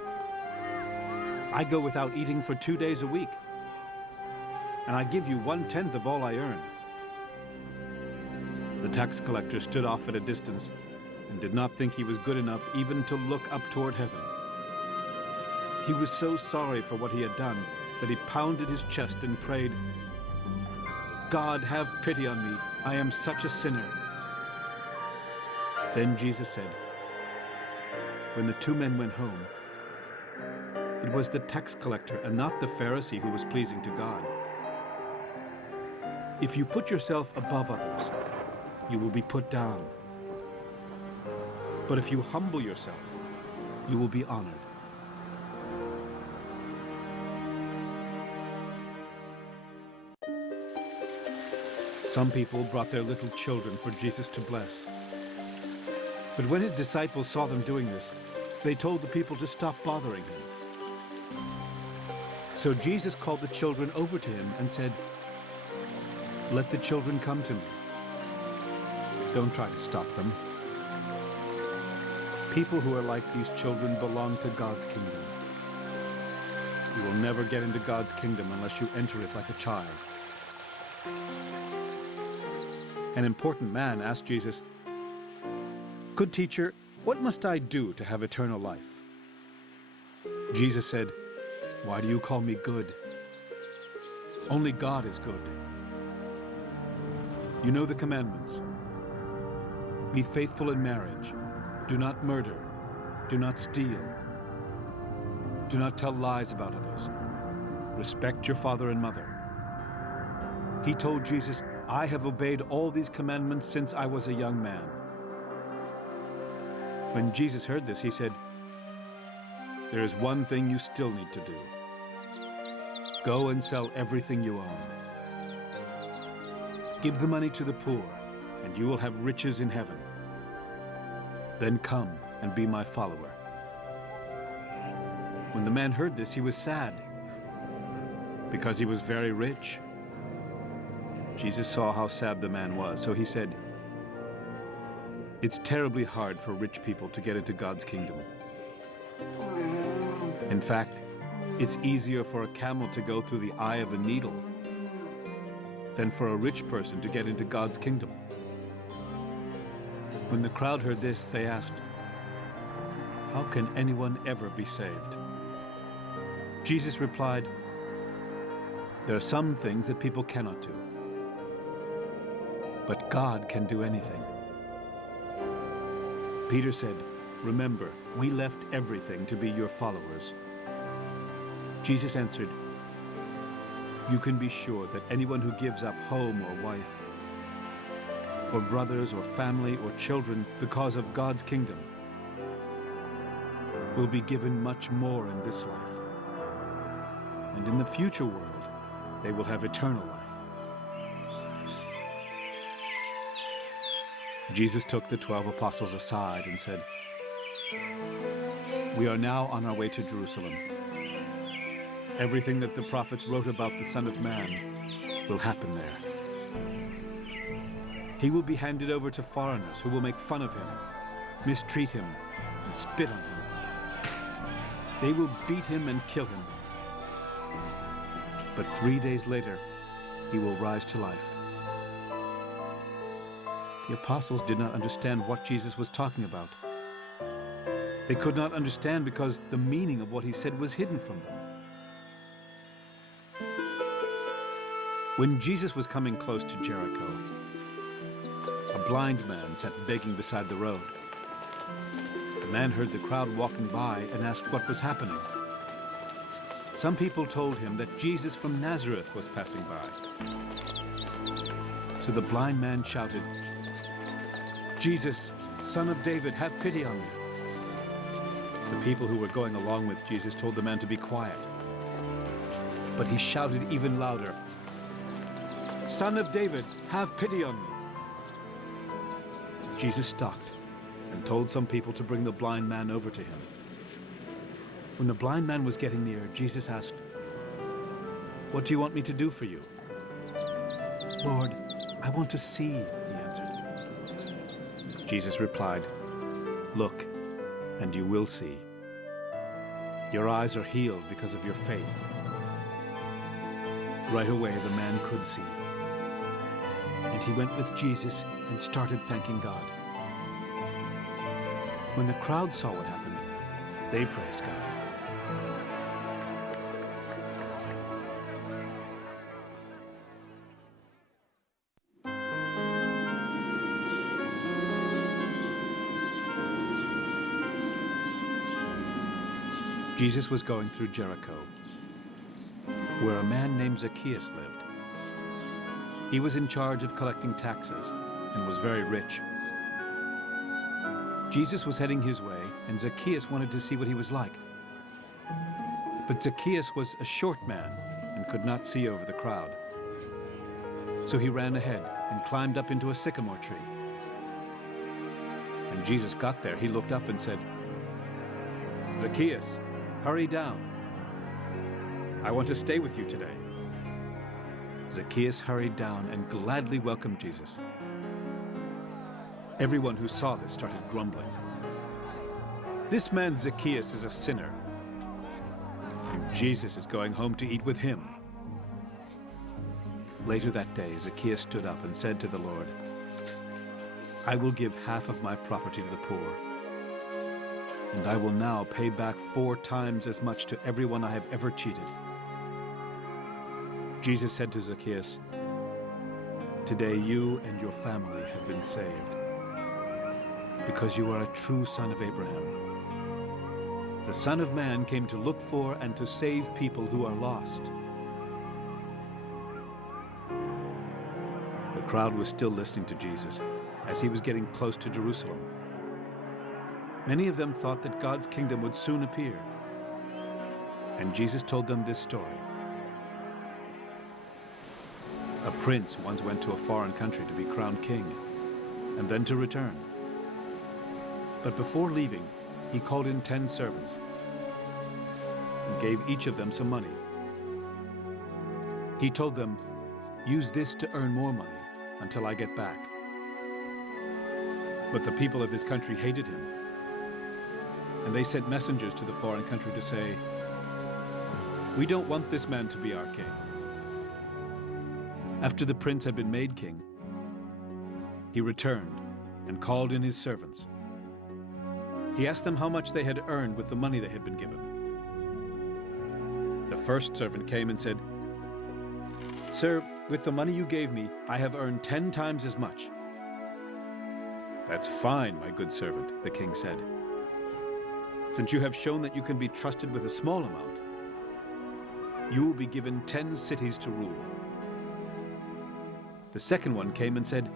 I go without eating for 2 days a week, and I give you 1/10 of all I earn." The tax collector stood off at a distance and did not think he was good enough even to look up toward heaven. He was so sorry for what he had done that he pounded his chest and prayed, "God, have pity on me. I am such a sinner." Then Jesus said, when the 2 men went home, it was the tax collector and not the Pharisee who was pleasing to God. If you put yourself above others, you will be put down. But if you humble yourself, you will be honored. Some people brought their little children for Jesus to bless. But when his disciples saw them doing this, they told the people to stop bothering him. So Jesus called the children over to him and said, "Let the children come to me. Don't try to stop them. People who are like these children belong to God's kingdom. You will never get into God's kingdom unless you enter it like a child." An important man asked Jesus, "Good teacher, what must I do to have eternal life?" Jesus said, "Why do you call me good? Only God is good. You know the commandments. Be faithful in marriage. Do not murder. Do not steal. Do not tell lies about others. Respect your father and mother." He told Jesus, "I have obeyed all these commandments since I was a young man." When Jesus heard this, he said, "There is one thing you still need to do. Go and sell everything you own. Give the money to the poor, and you will have riches in heaven. Then come and be my follower." When the man heard this, he was sad, because he was very rich. Jesus saw how sad the man was, so he said, "It's terribly hard for rich people to get into God's kingdom. In fact, it's easier for a camel to go through the eye of a needle than for a rich person to get into God's kingdom." When the crowd heard this, they asked, "How can anyone ever be saved?" Jesus replied, "There are some things that people cannot do, but God can do anything." Peter said, "Remember, we left everything to be your followers." Jesus answered, "You can be sure that anyone who gives up home or wife, or brothers or family or children because of God's kingdom will be given much more in this life. And in the future world, they will have eternal life." Jesus took the 12 apostles aside and said, "We are now on our way to Jerusalem. Everything that the prophets wrote about the Son of Man will happen there. He will be handed over to foreigners who will make fun of him, mistreat him, and spit on him. They will beat him and kill him. But 3 days later, he will rise to life." The apostles did not understand what Jesus was talking about. They could not understand because the meaning of what he said was hidden from them. When Jesus was coming close to Jericho, a blind man sat begging beside the road. The man heard the crowd walking by and asked what was happening. Some people told him that Jesus from Nazareth was passing by. So the blind man shouted, "Jesus, Son of David, have pity on me." The people who were going along with Jesus told the man to be quiet. But he shouted even louder, "Son of David, have pity on me." Jesus stopped and told some people to bring the blind man over to him. When the blind man was getting near, Jesus asked, "What do you want me to do for you?" "Lord, I want to see," he answered. Jesus replied, "Look, and you will see. Your eyes are healed because of your faith." Right away, the man could see. And he went with Jesus and started thanking God. When the crowd saw what happened, they praised God. Jesus was going through Jericho, where a man named Zacchaeus lived. He was in charge of collecting taxes and was very rich. Jesus was heading his way, and Zacchaeus wanted to see what he was like. But Zacchaeus was a short man and could not see over the crowd. So he ran ahead and climbed up into a sycamore tree. When Jesus got there, he looked up and said, "Zacchaeus, hurry down. I want to stay with you today." Zacchaeus hurried down and gladly welcomed Jesus. Everyone who saw this started grumbling. "This man Zacchaeus is a sinner, and Jesus is going home to eat with him." Later that day, Zacchaeus stood up and said to the Lord, "I will give half of my property to the poor, and I will now pay back 4 times as much to everyone I have ever cheated." Jesus said to Zacchaeus, "Today you and your family have been saved, because you are a true son of Abraham. The Son of Man came to look for and to save people who are lost." The crowd was still listening to Jesus as he was getting close to Jerusalem. Many of them thought that God's kingdom would soon appear. And Jesus told them this story. A prince once went to a foreign country to be crowned king, and then to return. But before leaving, he called in 10 servants and gave each of them some money. He told them, "Use this to earn more money until I get back." But the people of his country hated him, and they sent messengers to the foreign country to say, "We don't want this man to be our king." After the prince had been made king, he returned and called in his servants. He asked them how much they had earned with the money they had been given. The first servant came and said, "Sir, with the money you gave me, I have earned 10 times as much." "That's fine, my good servant," the king said. "Since you have shown that you can be trusted with a small amount, you will be given 10 cities to rule." The second one came and said,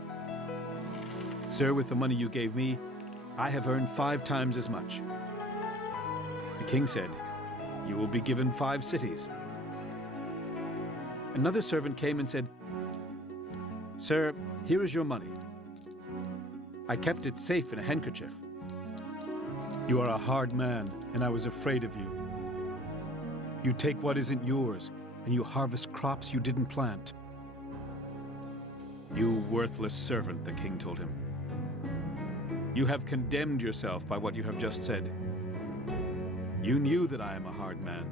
"Sir, with the money you gave me, I have earned 5 times as much." The king said, "You will be given 5 cities." Another servant came and said, "Sir, here is your money. I kept it safe in a handkerchief. You are a hard man, and I was afraid of you. You take what isn't yours, and you harvest crops you didn't plant." "You worthless servant," the king told him. "You have condemned yourself by what you have just said. You knew that I am a hard man,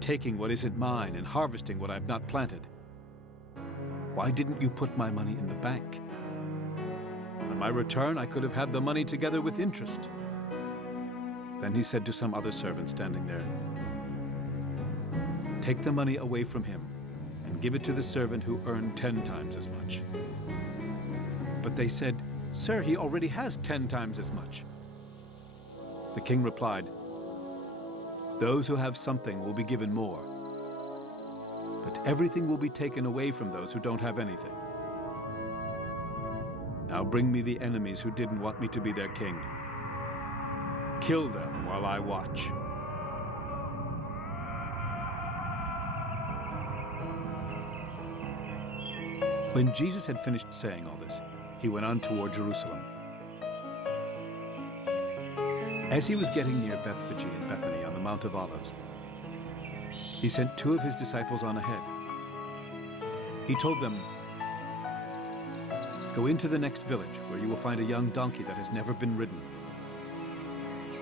taking what isn't mine and harvesting what I've not planted. Why didn't you put my money in the bank? On my return, I could have had the money together with interest." Then he said to some other servant standing there, "Take the money away from him and give it to the servant who earned 10 times as much." But they said, "Sir, he already has 10 times as much." The king replied, "Those who have something will be given more, but everything will be taken away from those who don't have anything. Now bring me the enemies who didn't want me to be their king. Kill them while I watch." When Jesus had finished saying all this, he went on toward Jerusalem. As he was getting near Bethphage and Bethany on the Mount of Olives, he sent 2 of his disciples on ahead. He told them, Go into the next village, where you will find a young donkey that has never been ridden.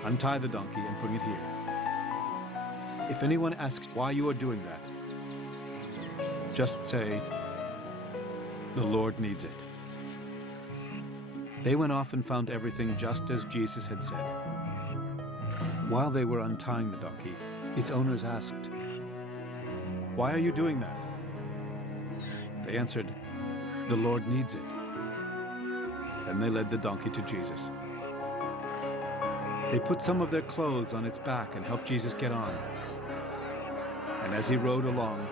Untie the donkey and bring it here. If anyone asks why you are doing that, just say, 'The Lord needs it.'" They went off and found everything just as Jesus had said. While they were untying the donkey, its owners asked, "Why are you doing that?" They answered, "The Lord needs it." Then they led the donkey to Jesus. They put some of their clothes on its back and helped Jesus get on. And as he rode along,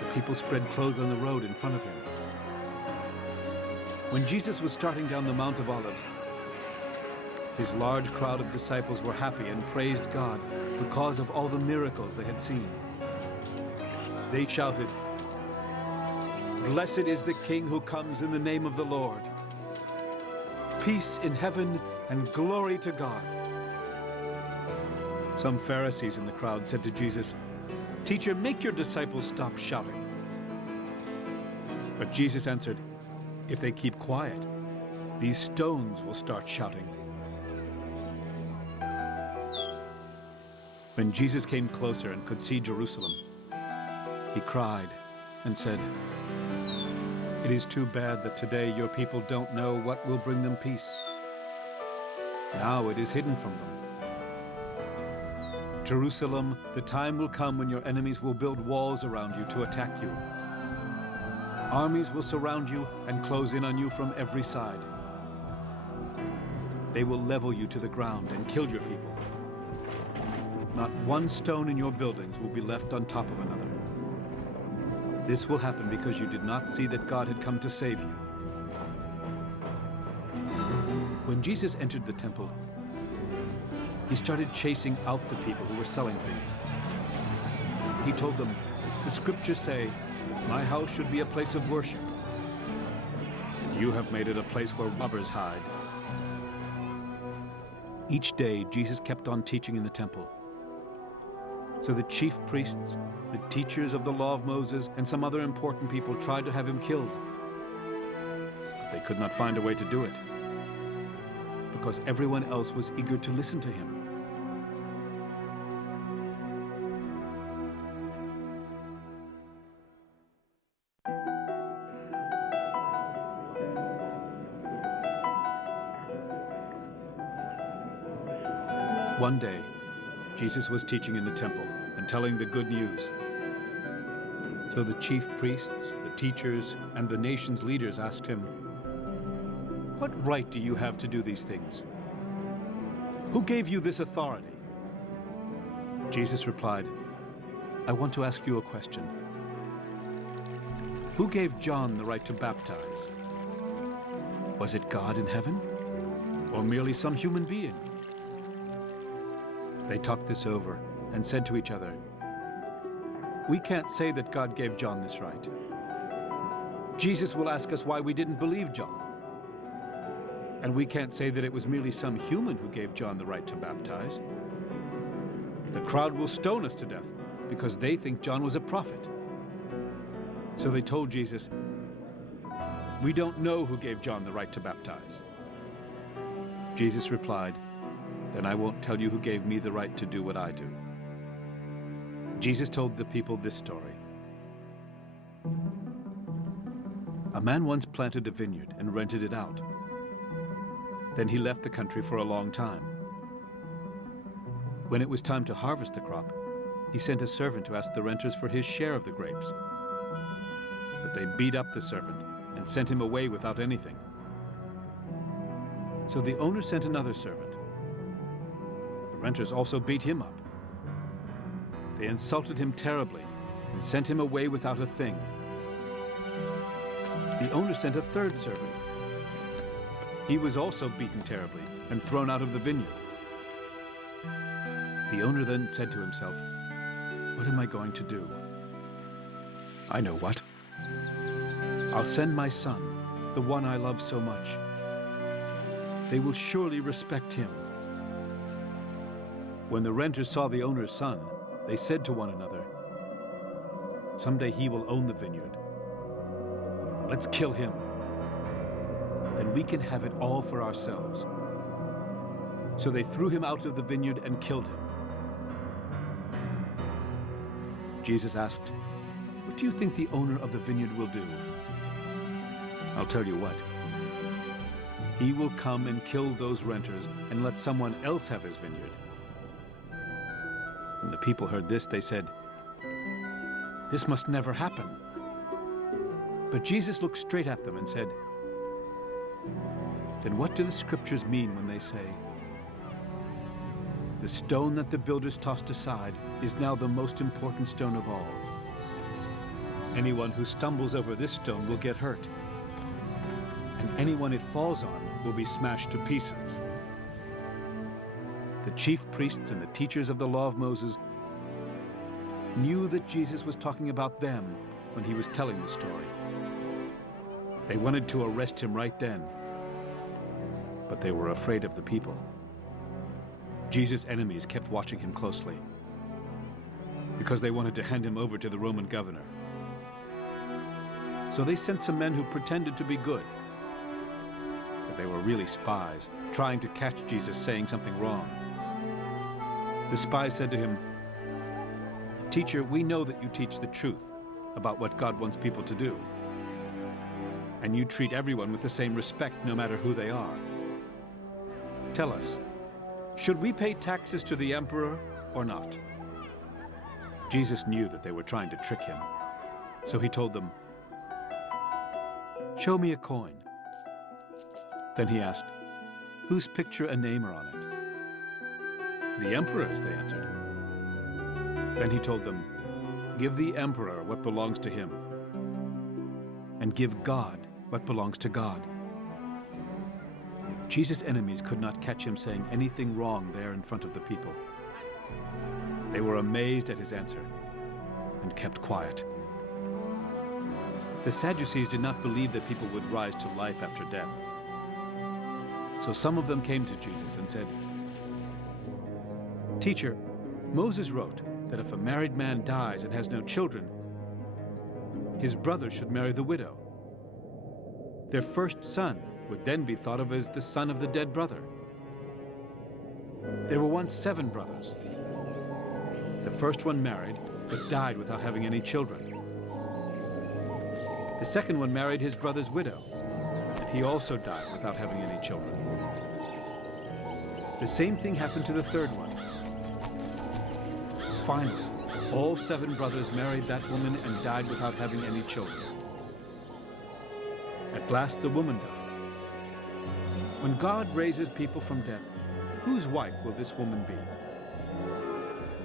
the people spread clothes on the road in front of him. When Jesus was starting down the Mount of Olives, his large crowd of disciples were happy and praised God because of all the miracles they had seen. They shouted, "Blessed is the King who comes in the name of the Lord. Peace in heaven and glory to God." Some Pharisees in the crowd said to Jesus, "Teacher, make your disciples stop shouting." But Jesus answered, "If they keep quiet, these stones will start shouting." When Jesus came closer and could see Jerusalem, he cried and said, "It is too bad that today your people don't know what will bring them peace. Now it is hidden from them. Jerusalem, the time will come when your enemies will build walls around you to attack you. Armies will surround you and close in on you from every side. They will level you to the ground and kill your people. Not one stone in your buildings will be left on top of another. This will happen because you did not see that God had come to save you." When Jesus entered the temple, he started chasing out the people who were selling things. He told them, "The scriptures say, 'My house should be a place of worship,' and you have made it a place where robbers hide." Each day, Jesus kept on teaching in the temple. So the chief priests, the teachers of the law of Moses, and some other important people tried to have him killed. But they could not find a way to do it, because everyone else was eager to listen to him. One day, Jesus was teaching in the temple and telling the good news. So the chief priests, the teachers, and the nation's leaders asked him, "What right do you have to do these things? Who gave you this authority?" Jesus replied, "I want to ask you a question. Who gave John the right to baptize? Was it God in heaven, or merely some human being?" They talked this over and said to each other, "We can't say that God gave John this right. Jesus will ask us why we didn't believe John. And we can't say that it was merely some human who gave John the right to baptize. The crowd will stone us to death because they think John was a prophet." So they told Jesus, "We don't know who gave John the right to baptize." Jesus replied, "Then I won't tell you who gave me the right to do what I do." Jesus told the people this story. A man once planted a vineyard and rented it out. Then he left the country for a long time. When it was time to harvest the crop, he sent a servant to ask the renters for his share of the grapes. But they beat up the servant and sent him away without anything. So the owner sent another servant. The renters also beat him up. They insulted him terribly and sent him away without a thing. The owner sent a third servant. He was also beaten terribly and thrown out of the vineyard. The owner then said to himself, "What am I going to do? I know what. I'll send my son, the one I love so much. They will surely respect him." When the renters saw the owner's son, they said to one another, "Someday he will own the vineyard. Let's kill him we can have it all for ourselves." So they threw him out of the vineyard and killed him. Jesus asked, "What do you think the owner of the vineyard will do?" "I'll tell you what. He will come and kill those renters and let someone else have his vineyard." When the people heard this, they said, "This must never happen." But Jesus looked straight at them and said, "Then what do the scriptures mean when they say, 'The stone that the builders tossed aside is now the most important stone of all. Anyone who stumbles over this stone will get hurt, and anyone it falls on will be smashed to pieces'?" The chief priests and the teachers of the law of Moses knew that Jesus was talking about them when he was telling the story. They wanted to arrest him right then, but they were afraid of the people. Jesus' enemies kept watching him closely because they wanted to hand him over to the Roman governor. So they sent some men who pretended to be good, but they were really spies, trying to catch Jesus saying something wrong. The spies said to him, "Teacher, we know that you teach the truth about what God wants people to do, and you treat everyone with the same respect no matter who they are. Tell us, should we pay taxes to the emperor or not?" Jesus knew that they were trying to trick him, so he told them, "Show me a coin." Then he asked, "Whose picture and name are on it?" "The emperor's," they answered. Then he told them, "Give the emperor what belongs to him, and give God what belongs to God." Jesus' enemies could not catch him saying anything wrong there in front of the people. They were amazed at his answer and kept quiet. The Sadducees did not believe that people would rise to life after death. So some of them came to Jesus and said, "Teacher, Moses wrote that if a married man dies and has no children, his brother should marry the widow. Their first son would then be thought of as the son of the dead brother. There were once 7 brothers. The first one married, but died without having any children. The second one married his brother's widow, and he also died without having any children. The same thing happened to the third one. Finally, all 7 brothers married that woman and died without having any children. At last the woman died. When God raises people from death, whose wife will this woman be?"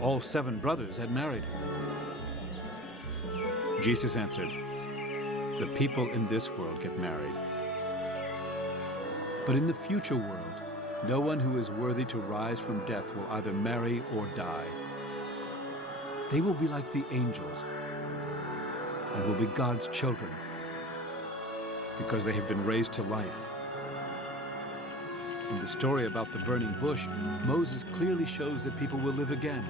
All 7 brothers had married her. Jesus answered, "The people in this world get married. But in the future world, no one who is worthy to rise from death will either marry or die. They will be like the angels and will be God's children because they have been raised to life." In the story about the burning bush, Moses clearly shows that people will live again.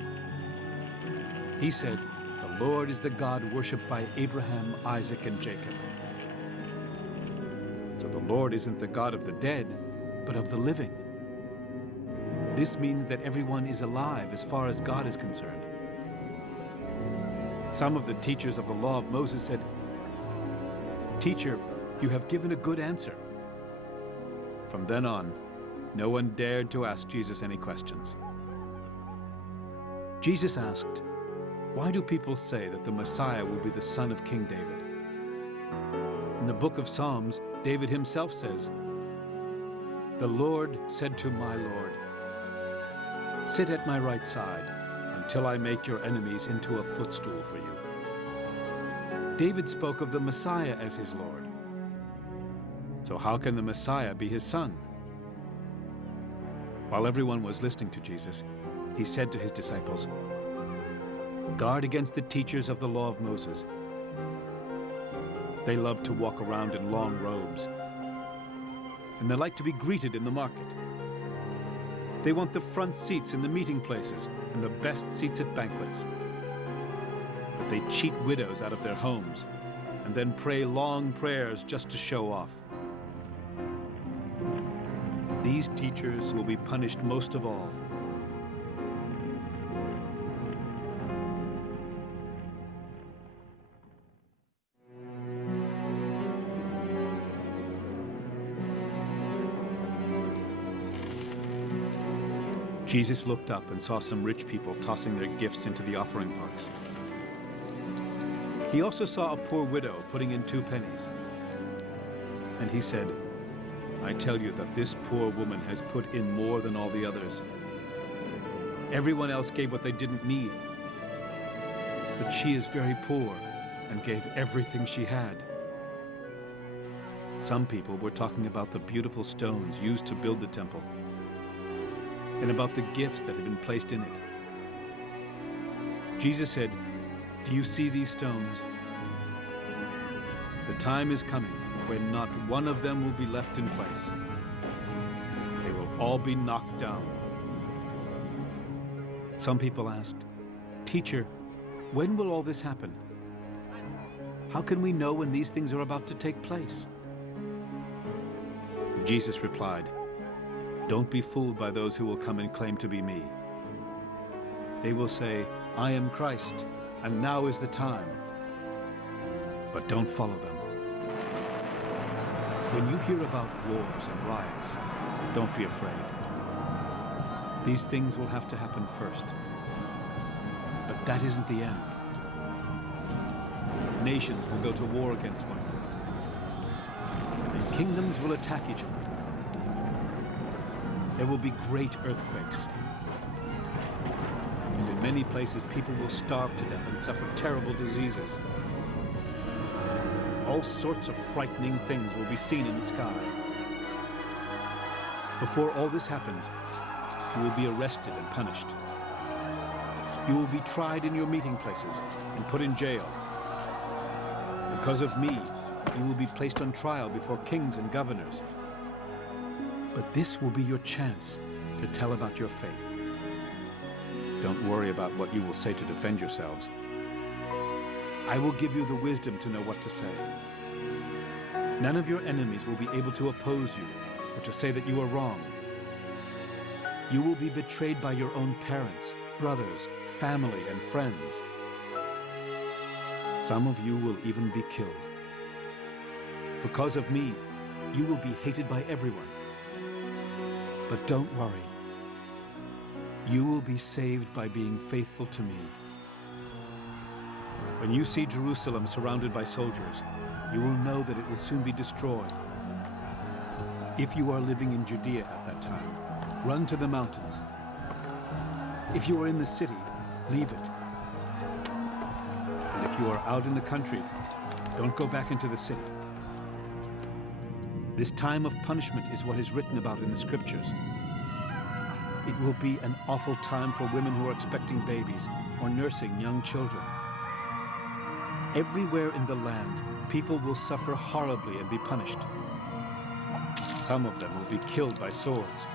He said, "The Lord is the God worshipped by Abraham, Isaac, and Jacob." So the Lord isn't the God of the dead, but of the living. This means that everyone is alive as far as God is concerned. Some of the teachers of the law of Moses said, "Teacher, you have given a good answer." From then on, no one dared to ask Jesus any questions. Jesus asked, "Why do people say that the Messiah will be the son of King David?" In the book of Psalms, David himself says, "The Lord said to my Lord, 'Sit at my right side until I make your enemies into a footstool for you.'" David spoke of the Messiah as his Lord. So how can the Messiah be his son? While everyone was listening to Jesus, he said to his disciples, "Guard against the teachers of the law of Moses. They love to walk around in long robes, and they like to be greeted in the market. They want the front seats in the meeting places and the best seats at banquets. But they cheat widows out of their homes and then pray long prayers just to show off. These teachers will be punished most of all. Jesus looked up and saw some rich people tossing their gifts into the offering box. He also saw a poor widow putting in 2 pennies. And he said, "I tell you that this poor woman has put in more than all the others. Everyone else gave what they didn't need. But she is very poor and gave everything she had." Some people were talking about the beautiful stones used to build the temple, and about the gifts that had been placed in it. Jesus said, "Do you see these stones? The time is coming when not one of them will be left in place. They will all be knocked down." Some people asked, "Teacher, when will all this happen? How can we know when these things are about to take place?" Jesus replied, "Don't be fooled by those who will come and claim to be me. They will say, 'I am Christ, and now is the time.' But don't follow them. When you hear about wars and riots, don't be afraid. These things will have to happen first. But that isn't the end. Nations will go to war against one another, and kingdoms will attack each other. There will be great earthquakes. And in many places, people will starve to death and suffer terrible diseases. All sorts of frightening things will be seen in the sky. Before all this happens, you will be arrested and punished. You will be tried in your meeting places and put in jail. Because of me, you will be placed on trial before kings and governors. But this will be your chance to tell about your faith. Don't worry about what you will say to defend yourselves. I will give you the wisdom to know what to say. None of your enemies will be able to oppose you or to say that you are wrong. You will be betrayed by your own parents, brothers, family, and friends. Some of you will even be killed. Because of me, you will be hated by everyone. But don't worry. You will be saved by being faithful to me. When you see Jerusalem surrounded by soldiers, you will know that it will soon be destroyed. If you are living in Judea at that time, run to the mountains. If you are in the city, leave it. And if you are out in the country, don't go back into the city. This time of punishment is what is written about in the scriptures. It will be an awful time for women who are expecting babies or nursing young children. Everywhere in the land, people will suffer horribly and be punished. Some of them will be killed by swords.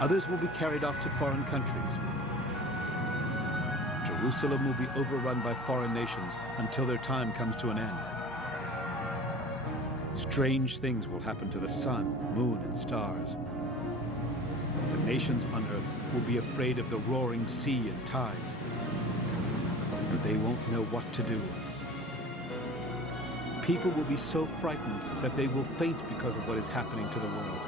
Others will be carried off to foreign countries. Jerusalem will be overrun by foreign nations until their time comes to an end. Strange things will happen to the sun, moon, and stars. The nations on earth will be afraid of the roaring sea and tides, and they won't know what to do. People will be so frightened that they will faint because of what is happening to the world.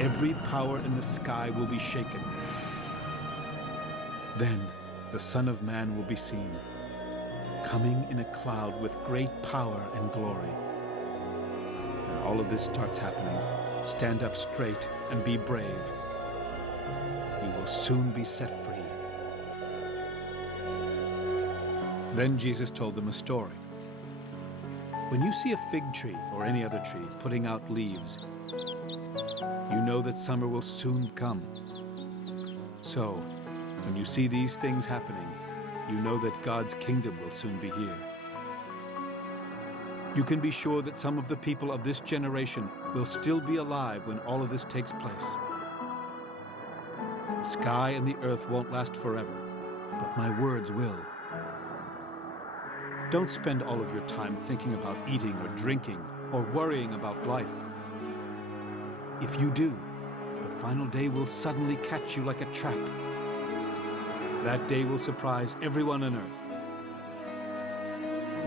Every power in the sky will be shaken. Then the Son of Man will be seen, coming in a cloud with great power and glory. When all of this starts happening, stand up straight and be brave. You will soon be set free. Then Jesus told them a story. When you see a fig tree or any other tree putting out leaves, you know that summer will soon come. So, when you see these things happening, you know that God's kingdom will soon be here. You can be sure that some of the people of this generation will still be alive when all of this takes place. The sky and the earth won't last forever, but my words will. Don't spend all of your time thinking about eating or drinking or worrying about life. If you do, the final day will suddenly catch you like a trap. That day will surprise everyone on earth.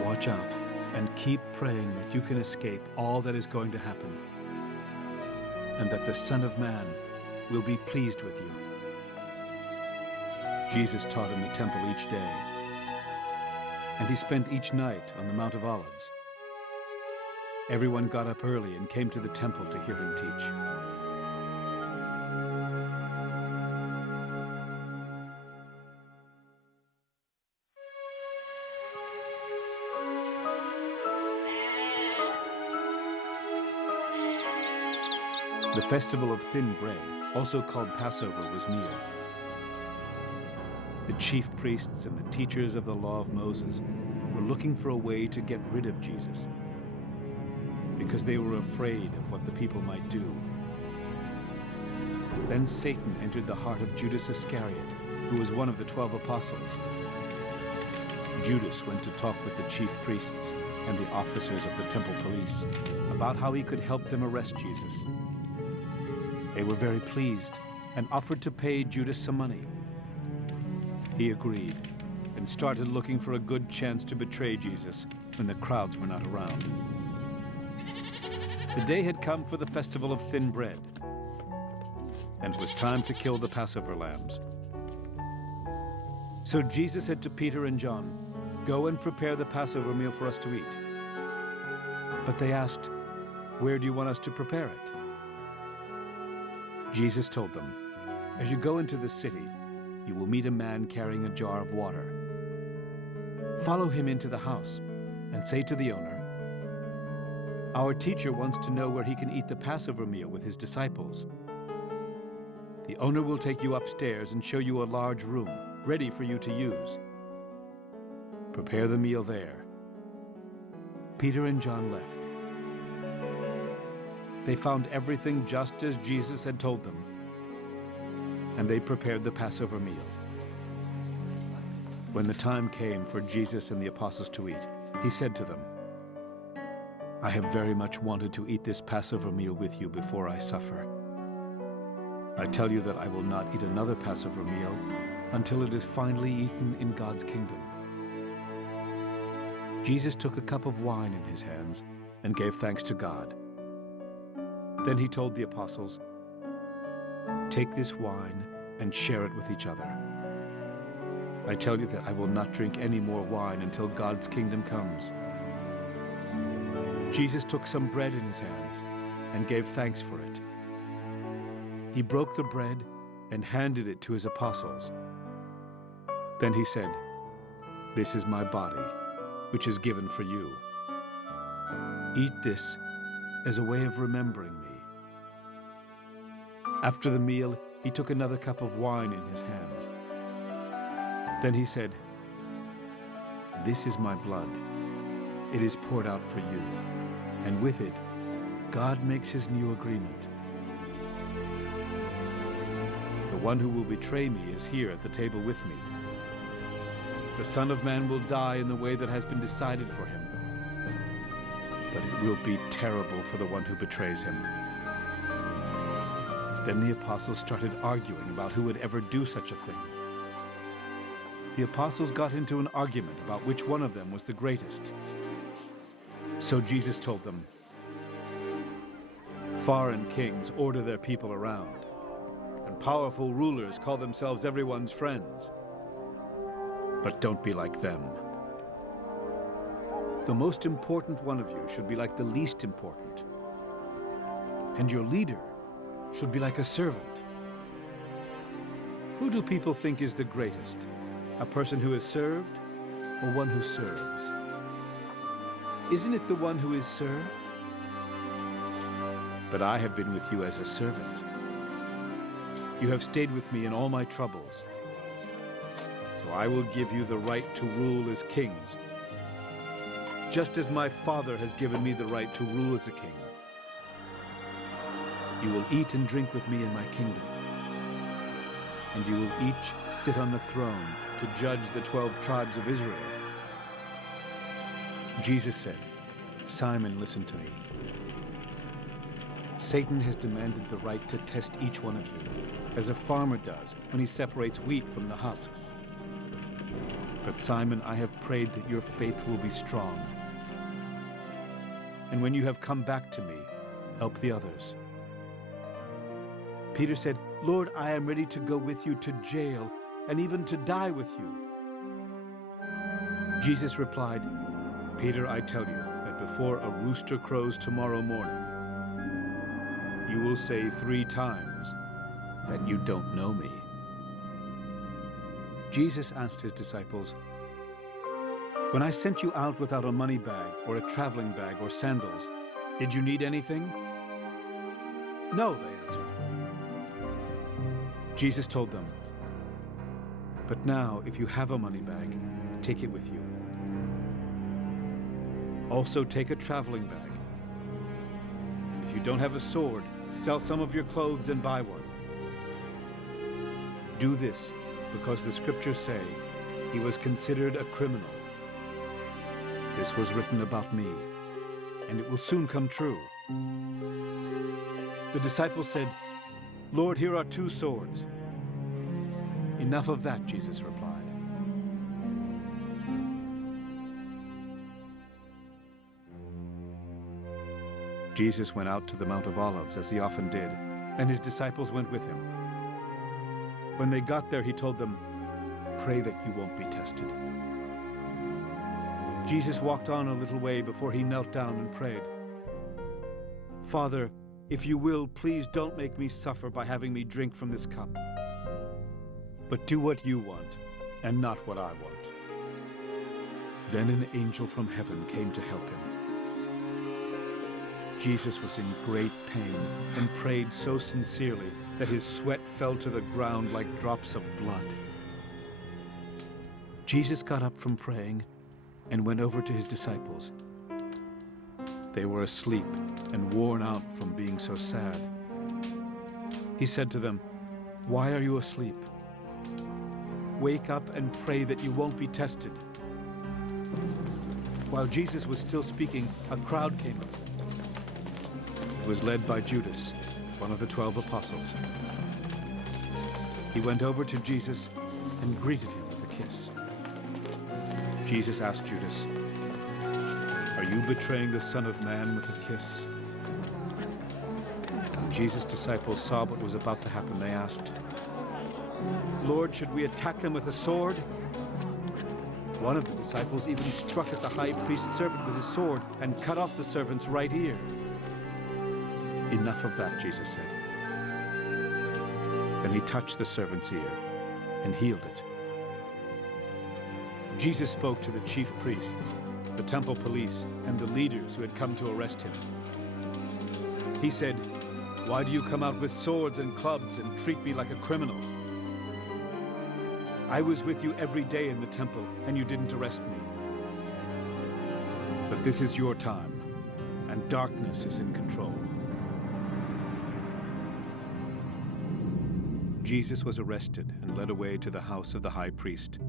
Watch out and keep praying that you can escape all that is going to happen, and that the Son of Man will be pleased with you. Jesus taught in the temple each day, and he spent each night on the Mount of Olives. Everyone got up early and came to the temple to hear him teach. The festival of thin bread, also called Passover, was near. The chief priests and the teachers of the law of Moses were looking for a way to get rid of Jesus, because they were afraid of what the people might do. Then Satan entered the heart of Judas Iscariot, who was one of the 12 apostles. Judas went to talk with the chief priests and the officers of the temple police about how he could help them arrest Jesus. They were very pleased and offered to pay Judas some money. He agreed and started looking for a good chance to betray Jesus when the crowds were not around. The day had come for the festival of thin bread, and it was time to kill the Passover lambs. So Jesus said to Peter and John, "Go and prepare the Passover meal for us to eat." But they asked, "Where do you want us to prepare it?" Jesus told them, "As you go into the city, you will meet a man carrying a jar of water. Follow him into the house and say to the owner, 'Our teacher wants to know where he can eat the Passover meal with his disciples.' The owner will take you upstairs and show you a large room ready for you to use. Prepare the meal there." Peter and John left. They found everything just as Jesus had told them, and they prepared the Passover meal. When the time came for Jesus and the apostles to eat, he said to them, "I have very much wanted to eat this Passover meal with you before I suffer. I tell you that I will not eat another Passover meal until it is finally eaten in God's kingdom." Jesus took a cup of wine in his hands and gave thanks to God. Then he told the apostles, "Take this wine and share it with each other. I tell you that I will not drink any more wine until God's kingdom comes." Jesus took some bread in his hands and gave thanks for it. He broke the bread and handed it to his apostles. Then he said, "This is my body, which is given for you. Eat this as a way of remembering me." After the meal, he took another cup of wine in his hands. Then he said, "This is my blood. It is poured out for you, and with it, God makes his new agreement. The one who will betray me is here at the table with me. The Son of Man will die in the way that has been decided for him, but it will be terrible for the one who betrays him." Then the apostles started arguing about who would ever do such a thing. The apostles got into an argument about which one of them was the greatest. So Jesus told them, "Foreign kings order their people around, and powerful rulers call themselves everyone's friends. But don't be like them. The most important one of you should be like the least important, and your leader should be like a servant. Who do people think is the greatest? A person who is served, or one who serves? Isn't it the one who is served? But I have been with you as a servant. You have stayed with me in all my troubles. So I will give you the right to rule as kings, just as my Father has given me the right to rule as a king. You will eat and drink with me in my kingdom, and you will each sit on the throne to judge the 12 tribes of Israel." Jesus said, "Simon, listen to me. Satan has demanded the right to test each one of you, as a farmer does when he separates wheat from the husks. But Simon, I have prayed that your faith will be strong. And when you have come back to me, help the others. Peter said, Lord, I am ready to go with you to jail and even to die with you. Jesus replied, Peter, I tell you that before a rooster crows tomorrow morning, you will say 3 times that you don't know me. Jesus asked his disciples, when I sent you out without a money bag or a traveling bag or sandals, did you need anything? No, they answered. Jesus told them, but now if you have a money bag, take it with you. Also take a traveling bag. And if you don't have a sword, sell some of your clothes and buy one. Do this because the scriptures say he was considered a criminal. This was written about me, and it will soon come true. The disciples said, Lord, here are 2 swords. Enough of that, Jesus replied. Jesus went out to the Mount of Olives, as he often did, and his disciples went with him. When they got there, he told them, pray that you won't be tested. Jesus walked on a little way before he knelt down and prayed. Father, if you will, please don't make me suffer by having me drink from this cup. But do what you want, and not what I want. Then an angel from heaven came to help him. Jesus was in great pain and prayed so sincerely that his sweat fell to the ground like drops of blood. Jesus got up from praying and went over to his disciples. They were asleep and worn out from being so sad. He said to them, why are you asleep? Wake up and pray that you won't be tested. While Jesus was still speaking, a crowd came up. It was led by Judas, one of the 12 apostles. He went over to Jesus and greeted him with a kiss. Jesus asked Judas, are you betraying the Son of Man with a kiss? When Jesus' disciples saw what was about to happen, they asked, Lord, should we attack them with a sword? One of the disciples even struck at the high priest's servant with his sword and cut off the servant's right ear. Enough of that, Jesus said. Then he touched the servant's ear and healed it. Jesus spoke to the chief priests, the temple police, and the leaders who had come to arrest him. He said, why do you come out with swords and clubs and treat me like a criminal? I was with you every day in the temple, and you didn't arrest me. But this is your time, and darkness is in control. Jesus was arrested and led away to the house of the high priest,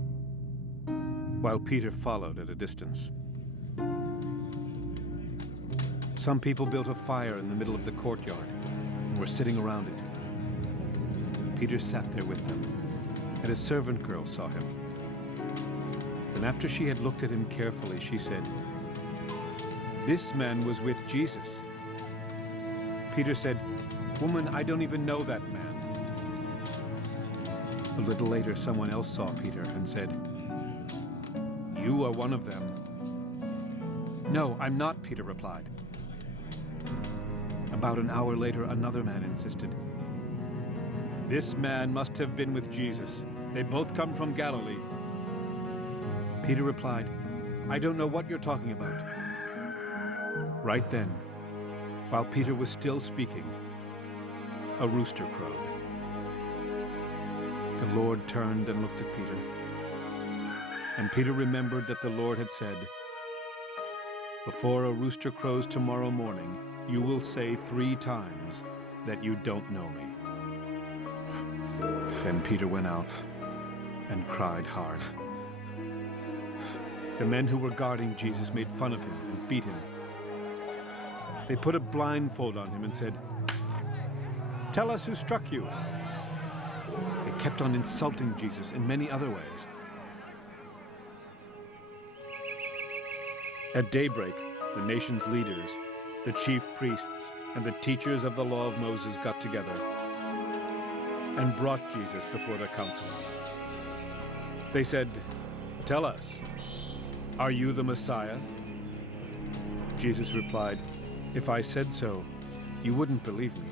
while Peter followed at a distance. Some people built a fire in the middle of the courtyard and were sitting around it. Peter sat there with them, and a servant girl saw him. Then after she had looked at him carefully, she said, this man was with Jesus. Peter said, woman, I don't even know that man. A little later, someone else saw Peter and said, you are one of them. No, I'm not, Peter replied. About an hour later, another man insisted, this man must have been with Jesus. They both come from Galilee. Peter replied, I don't know what you're talking about. Right then, while Peter was still speaking, a rooster crowed. The Lord turned and looked at Peter. And Peter remembered that the Lord had said, before a rooster crows tomorrow morning, you will say 3 times that you don't know me. Then Peter went out and cried hard. The men who were guarding Jesus made fun of him and beat him. They put a blindfold on him and said, Tell us who struck you." They kept on insulting Jesus in many other ways. At daybreak, the nation's leaders, the chief priests, and the teachers of the law of Moses got together and brought Jesus before the council. They said, "Tell us, are you the Messiah?" Jesus replied, "If I said so, you wouldn't believe me.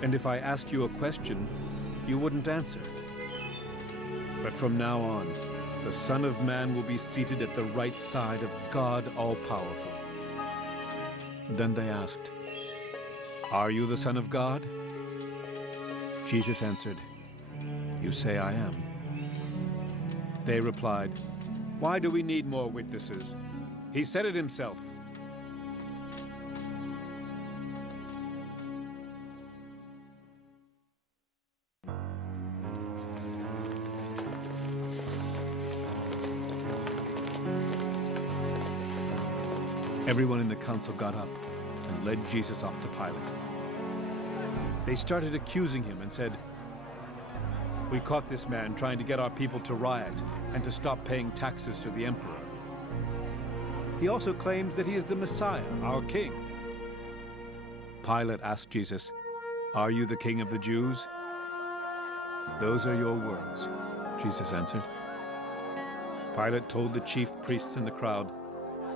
And if I asked you a question, you wouldn't answer. But from now on, the Son of Man will be seated at the right side of God All-Powerful." Then they asked, "Are you the Son of God?" Jesus answered, "You say I am." They replied, "Why do we need more witnesses? He said it himself." Everyone in the council got up and led Jesus off to Pilate. They started accusing him and said, "We caught this man trying to get our people to riot and to stop paying taxes to the emperor. He also claims that he is the Messiah, our king." Pilate asked Jesus, "Are you the king of the Jews?" "Those are your words," Jesus answered. Pilate told the chief priests in the crowd,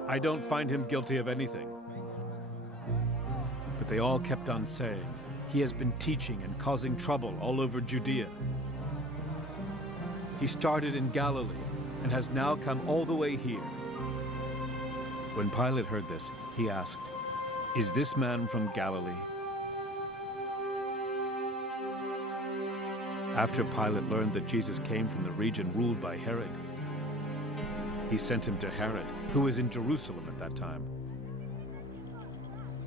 "I don't find him guilty of anything." But they all kept on saying, "He has been teaching and causing trouble all over Judea. He started in Galilee and has now come all the way here." When Pilate heard this, he asked, "Is this man from Galilee?" After Pilate learned that Jesus came from the region ruled by Herod, he sent him to Herod, who was in Jerusalem at that time.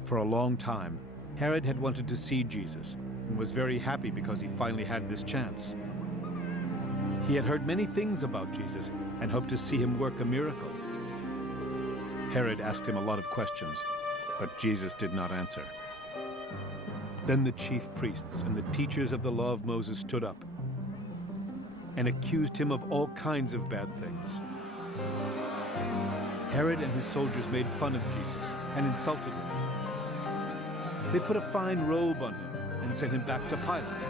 For a long time, Herod had wanted to see Jesus and was very happy because he finally had this chance. He had heard many things about Jesus and hoped to see him work a miracle. Herod asked him a lot of questions, but Jesus did not answer. Then the chief priests and the teachers of the law of Moses stood up and accused him of all kinds of bad things. Herod and his soldiers made fun of Jesus and insulted him. They put a fine robe on him and sent him back to Pilate.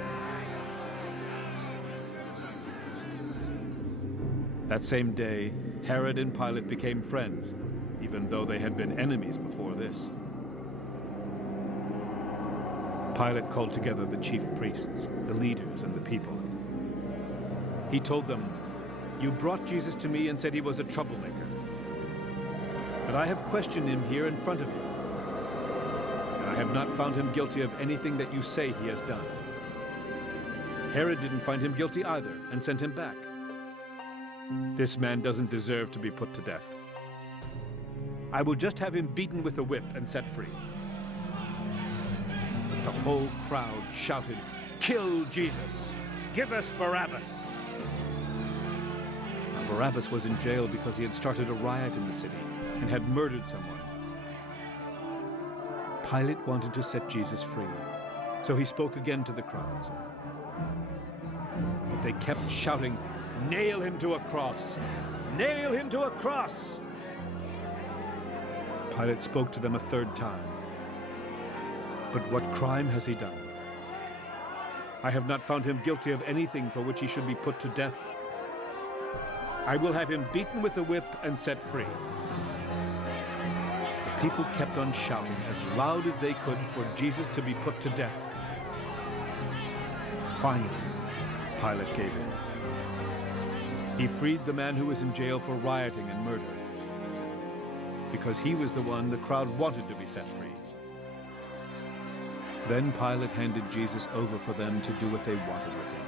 That same day, Herod and Pilate became friends, even though they had been enemies before this. Pilate called together the chief priests, the leaders, and the people. He told them, "You brought Jesus to me and said he was a troublemaker. But I have questioned him here in front of you, and I have not found him guilty of anything that you say he has done." Herod didn't find him guilty either and sent him back. "This man doesn't deserve to be put to death. I will just have him beaten with a whip and set free." But the whole crowd shouted, "Kill Jesus! Give us Barabbas!" Now, Barabbas was in jail because he had started a riot in the city and had murdered someone. Pilate wanted to set Jesus free, so he spoke again to the crowds. But they kept shouting, "Nail him to a cross! Nail him to a cross!" Pilate spoke to them a third time. "But what crime has he done? I have not found him guilty of anything for which he should be put to death. I will have him beaten with a whip and set free." The people kept on shouting as loud as they could for Jesus to be put to death. Finally, Pilate gave in. He freed the man who was in jail for rioting and murder, because he was the one the crowd wanted to be set free. Then Pilate handed Jesus over for them to do what they wanted with him.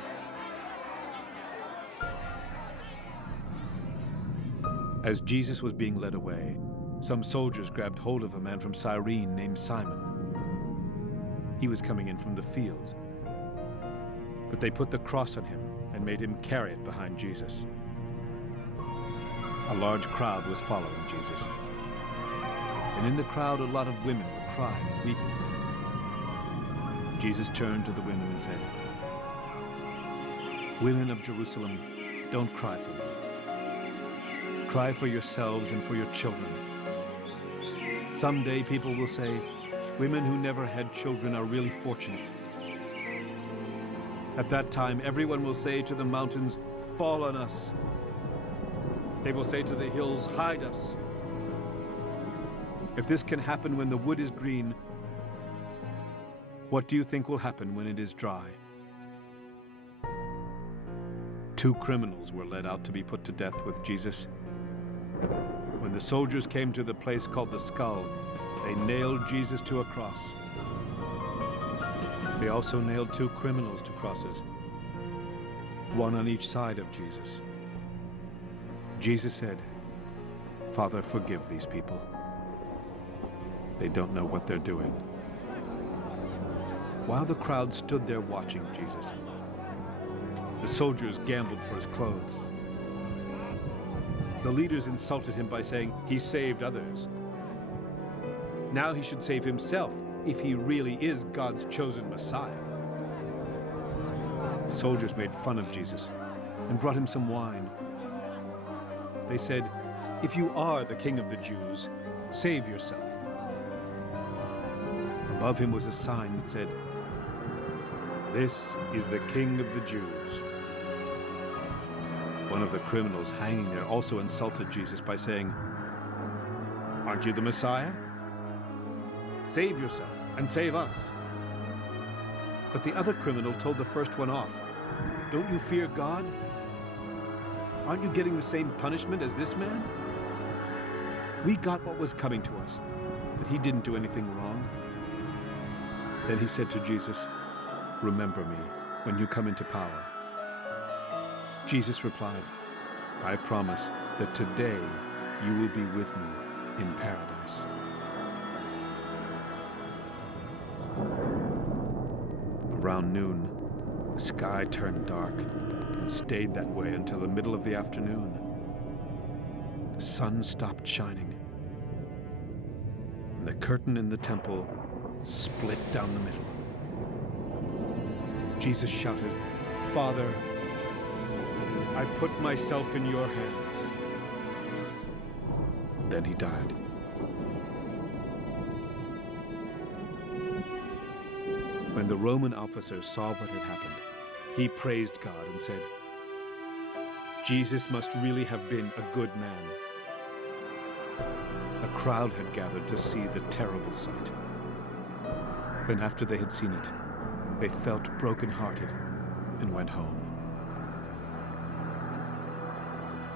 As Jesus was being led away, some soldiers grabbed hold of a man from Cyrene named Simon. He was coming in from the fields, but they put the cross on him and made him carry it behind Jesus. A large crowd was following Jesus, and in the crowd a lot of women were crying and weeping for him. Jesus turned to the women and said, "Women of Jerusalem, don't cry for me. Cry for yourselves and for your children. Someday people will say, women who never had children are really fortunate. At that time, everyone will say to the mountains, 'Fall on us.' They will say to the hills, 'Hide us.' If this can happen when the wood is green, what do you think will happen when it is dry?" 2 criminals were led out to be put to death with Jesus. When the soldiers came to the place called the Skull, they nailed Jesus to a cross. They also nailed 2 criminals to crosses, one on each side of Jesus. Jesus said, "Father, forgive these people. They don't know what they're doing." While the crowd stood there watching Jesus, the soldiers gambled for his clothes. The leaders insulted him by saying he saved others. Now he should save himself if he really is God's chosen Messiah. The soldiers made fun of Jesus and brought him some wine. They said, "If you are the King of the Jews, save yourself." Above him was a sign that said, "This is the King of the Jews." One of the criminals hanging there also insulted Jesus by saying, "Aren't you the Messiah? Save yourself and save us." But the other criminal told the first one off, "Don't you fear God? Aren't you getting the same punishment as this man? We got what was coming to us, but he didn't do anything wrong." Then he said to Jesus, "Remember me when you come into power." Jesus replied, "I promise that today you will be with me in paradise." Around noon, the sky turned dark and stayed that way until the middle of the afternoon. The sun stopped shining, and the curtain in the temple split down the middle. Jesus shouted, "Father, I put myself in your hands." Then he died. When the Roman officer saw what had happened, he praised God and said, "Jesus must really have been a good man." A crowd had gathered to see the terrible sight. Then after they had seen it, they felt broken-hearted and went home.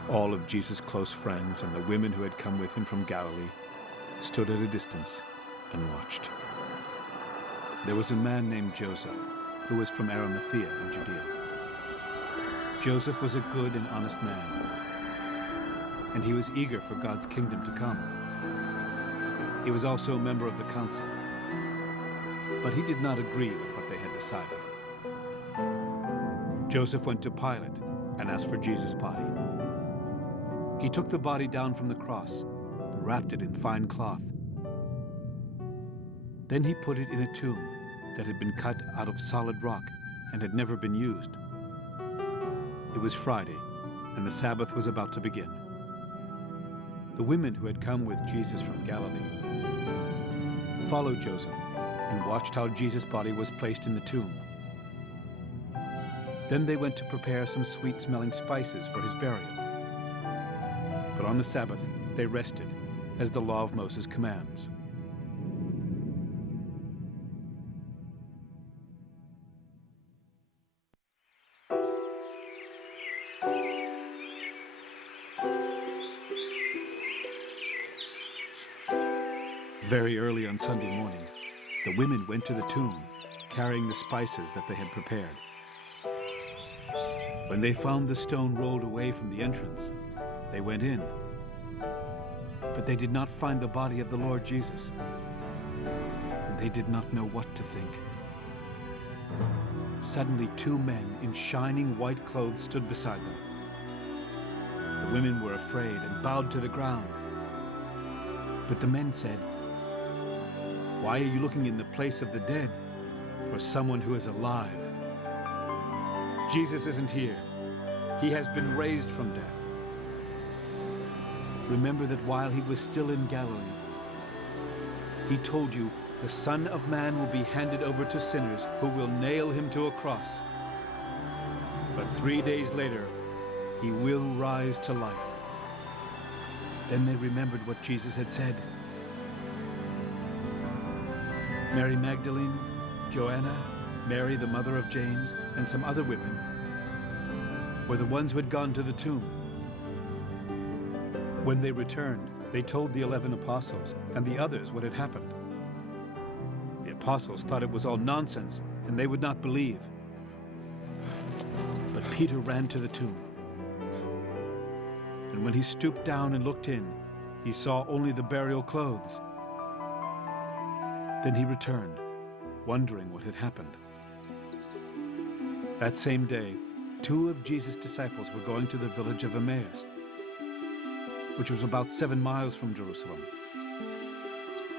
All of Jesus' close friends and the women who had come with him from Galilee stood at a distance and watched. There was a man named Joseph who was from Arimathea in Judea. Joseph was a good and honest man, and he was eager for God's kingdom to come. He was also a member of the council, but he did not agree with what they had decided. Joseph went to Pilate and asked for Jesus' body. He took the body down from the cross and wrapped it in fine cloth. Then he put it in a tomb that had been cut out of solid rock and had never been used. It was Friday, and the Sabbath was about to begin. The women who had come with Jesus from Galilee followed Joseph and watched how Jesus' body was placed in the tomb. Then they went to prepare some sweet-smelling spices for his burial. But on the Sabbath, they rested, as the law of Moses commands. Very early on Sunday morning, the women went to the tomb, carrying the spices that they had prepared. When they found the stone rolled away from the entrance, they went in. But they did not find the body of the Lord Jesus, and they did not know what to think. Suddenly, 2 men in shining white clothes stood beside them. The women were afraid and bowed to the ground. But the men said, "Why are you looking in the place of the dead? for someone who is alive. Jesus isn't here. He has been raised from death. Remember that while he was still in Galilee, he told you the Son of Man will be handed over to sinners who will nail him to a cross. But 3 days later, he will rise to life. Then they remembered what Jesus had said. Mary Magdalene, Joanna, Mary, the mother of James, and some other women were the ones who had gone to the tomb. When they returned, they told the 11 apostles and the others what had happened. The apostles thought it was all nonsense, and they would not believe. But Peter ran to the tomb. And when he stooped down and looked in, he saw only the burial clothes. Then he returned, wondering what had happened. That same day, 2 of Jesus' disciples were going to the village of Emmaus, which was about 7 miles from Jerusalem.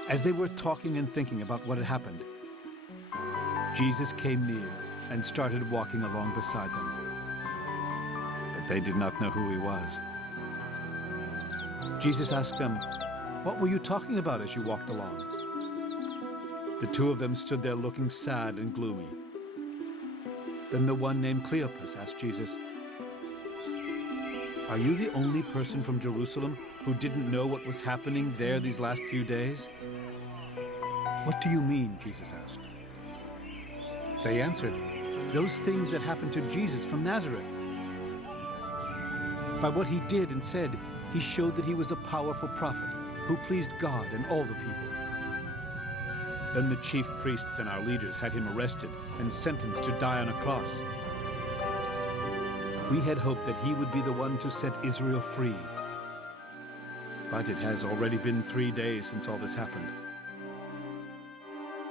As they were talking and thinking about what had happened, Jesus came near and started walking along beside them. But they did not know who he was. Jesus asked them, "What were you talking about as you walked along?" The 2 of them stood there looking sad and gloomy. Then the one named Cleopas asked Jesus, "Are you the only person from Jerusalem who didn't know what was happening there these last few days?" "What do you mean?" Jesus asked. They answered, "Those things that happened to Jesus from Nazareth. By what he did and said, he showed that he was a powerful prophet who pleased God and all the people. Then the chief priests and our leaders had him arrested and sentenced to die on a cross. We had hoped that he would be the one to set Israel free. But it has already been 3 days since all this happened.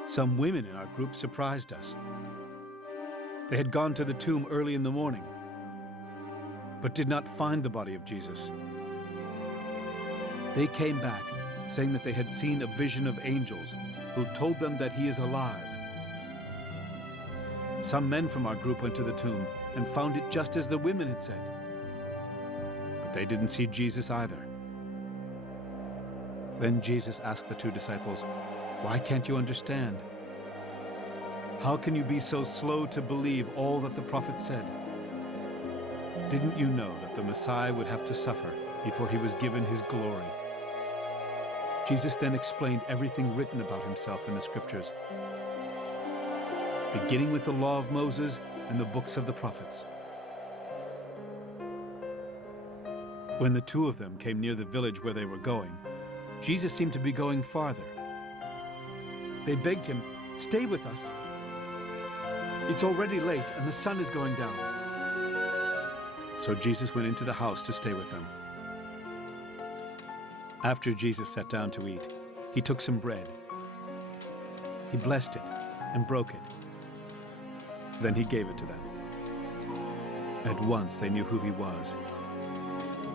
Some women in our group surprised us. They had gone to the tomb early in the morning, but did not find the body of Jesus. They came back, saying that they had seen a vision of angels who told them that he is alive. Some men from our group went to the tomb and found it just as the women had said. But they didn't see Jesus either." Then Jesus asked the 2 disciples, "Why can't you understand? How can you be so slow to believe all that the prophets said? Didn't you know that the Messiah would have to suffer before he was given his glory?" Jesus then explained everything written about himself in the scriptures, beginning with the law of Moses and the books of the prophets. When the 2 of them came near the village where they were going, Jesus seemed to be going farther. They begged him, "Stay with us. It's already late and the sun is going down." So Jesus went into the house to stay with them. After Jesus sat down to eat, he took some bread. He blessed it and broke it. Then he gave it to them. At once they knew who he was,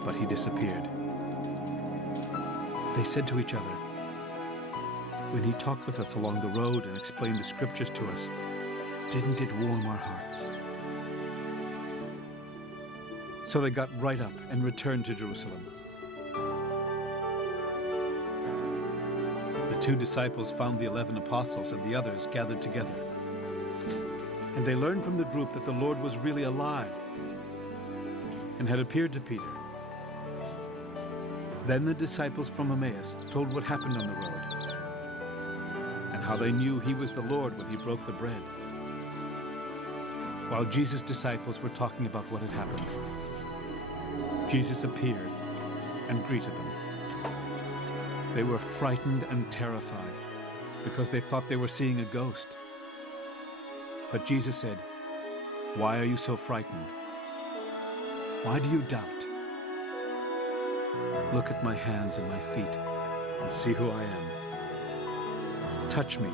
but he disappeared. They said to each other, "When he talked with us along the road and explained the scriptures to us, didn't it warm our hearts?" So they got right up and returned to Jerusalem. The 2 disciples found the 11 apostles and the others gathered together. And they learned from the group that the Lord was really alive and had appeared to Peter. Then the disciples from Emmaus told what happened on the road and how they knew he was the Lord when he broke the bread. While Jesus' disciples were talking about what had happened, Jesus appeared and greeted them. They were frightened and terrified because they thought they were seeing a ghost. But Jesus said, "Why are you so frightened? Why do you doubt? Look at my hands and my feet and see who I am. Touch me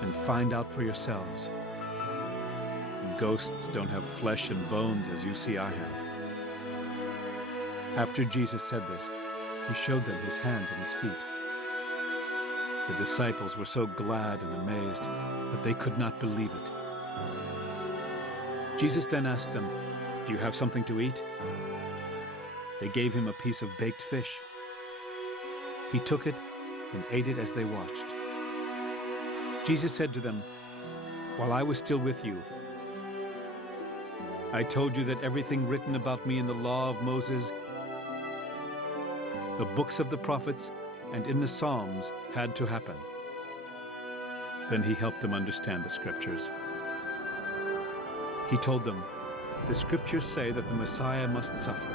and find out for yourselves. Ghosts don't have flesh and bones as you see I have." After Jesus said this, he showed them his hands and his feet. The disciples were so glad and amazed that they could not believe it. Jesus then asked them, "Do you have something to eat?" They gave him a piece of baked fish. He took it and ate it as they watched. Jesus said to them, "While I was still with you, I told you that everything written about me in the law of Moses, the books of the prophets, and in the Psalms had to happen." Then he helped them understand the scriptures. He told them, "The scriptures say that the Messiah must suffer.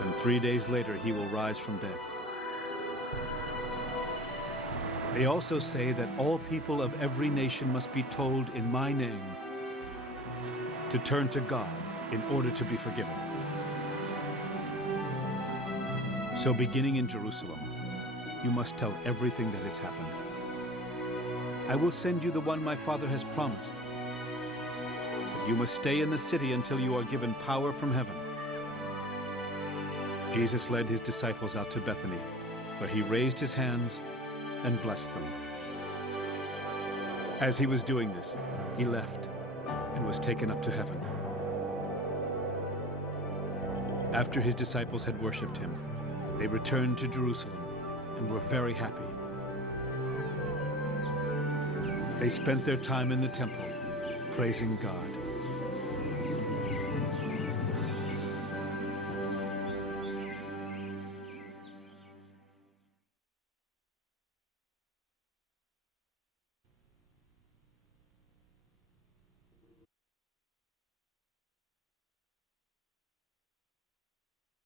And 3 days later he will rise from death. They also say that all people of every nation must be told in my name to turn to God in order to be forgiven. So beginning in Jerusalem, you must tell everything that has happened. I will send you the one my Father has promised. But you must stay in the city until you are given power from heaven." Jesus led his disciples out to Bethany, where he raised his hands and blessed them. As he was doing this, he left and was taken up to heaven. After his disciples had worshipped him, they returned to Jerusalem and were very happy. They spent their time in the temple, praising God.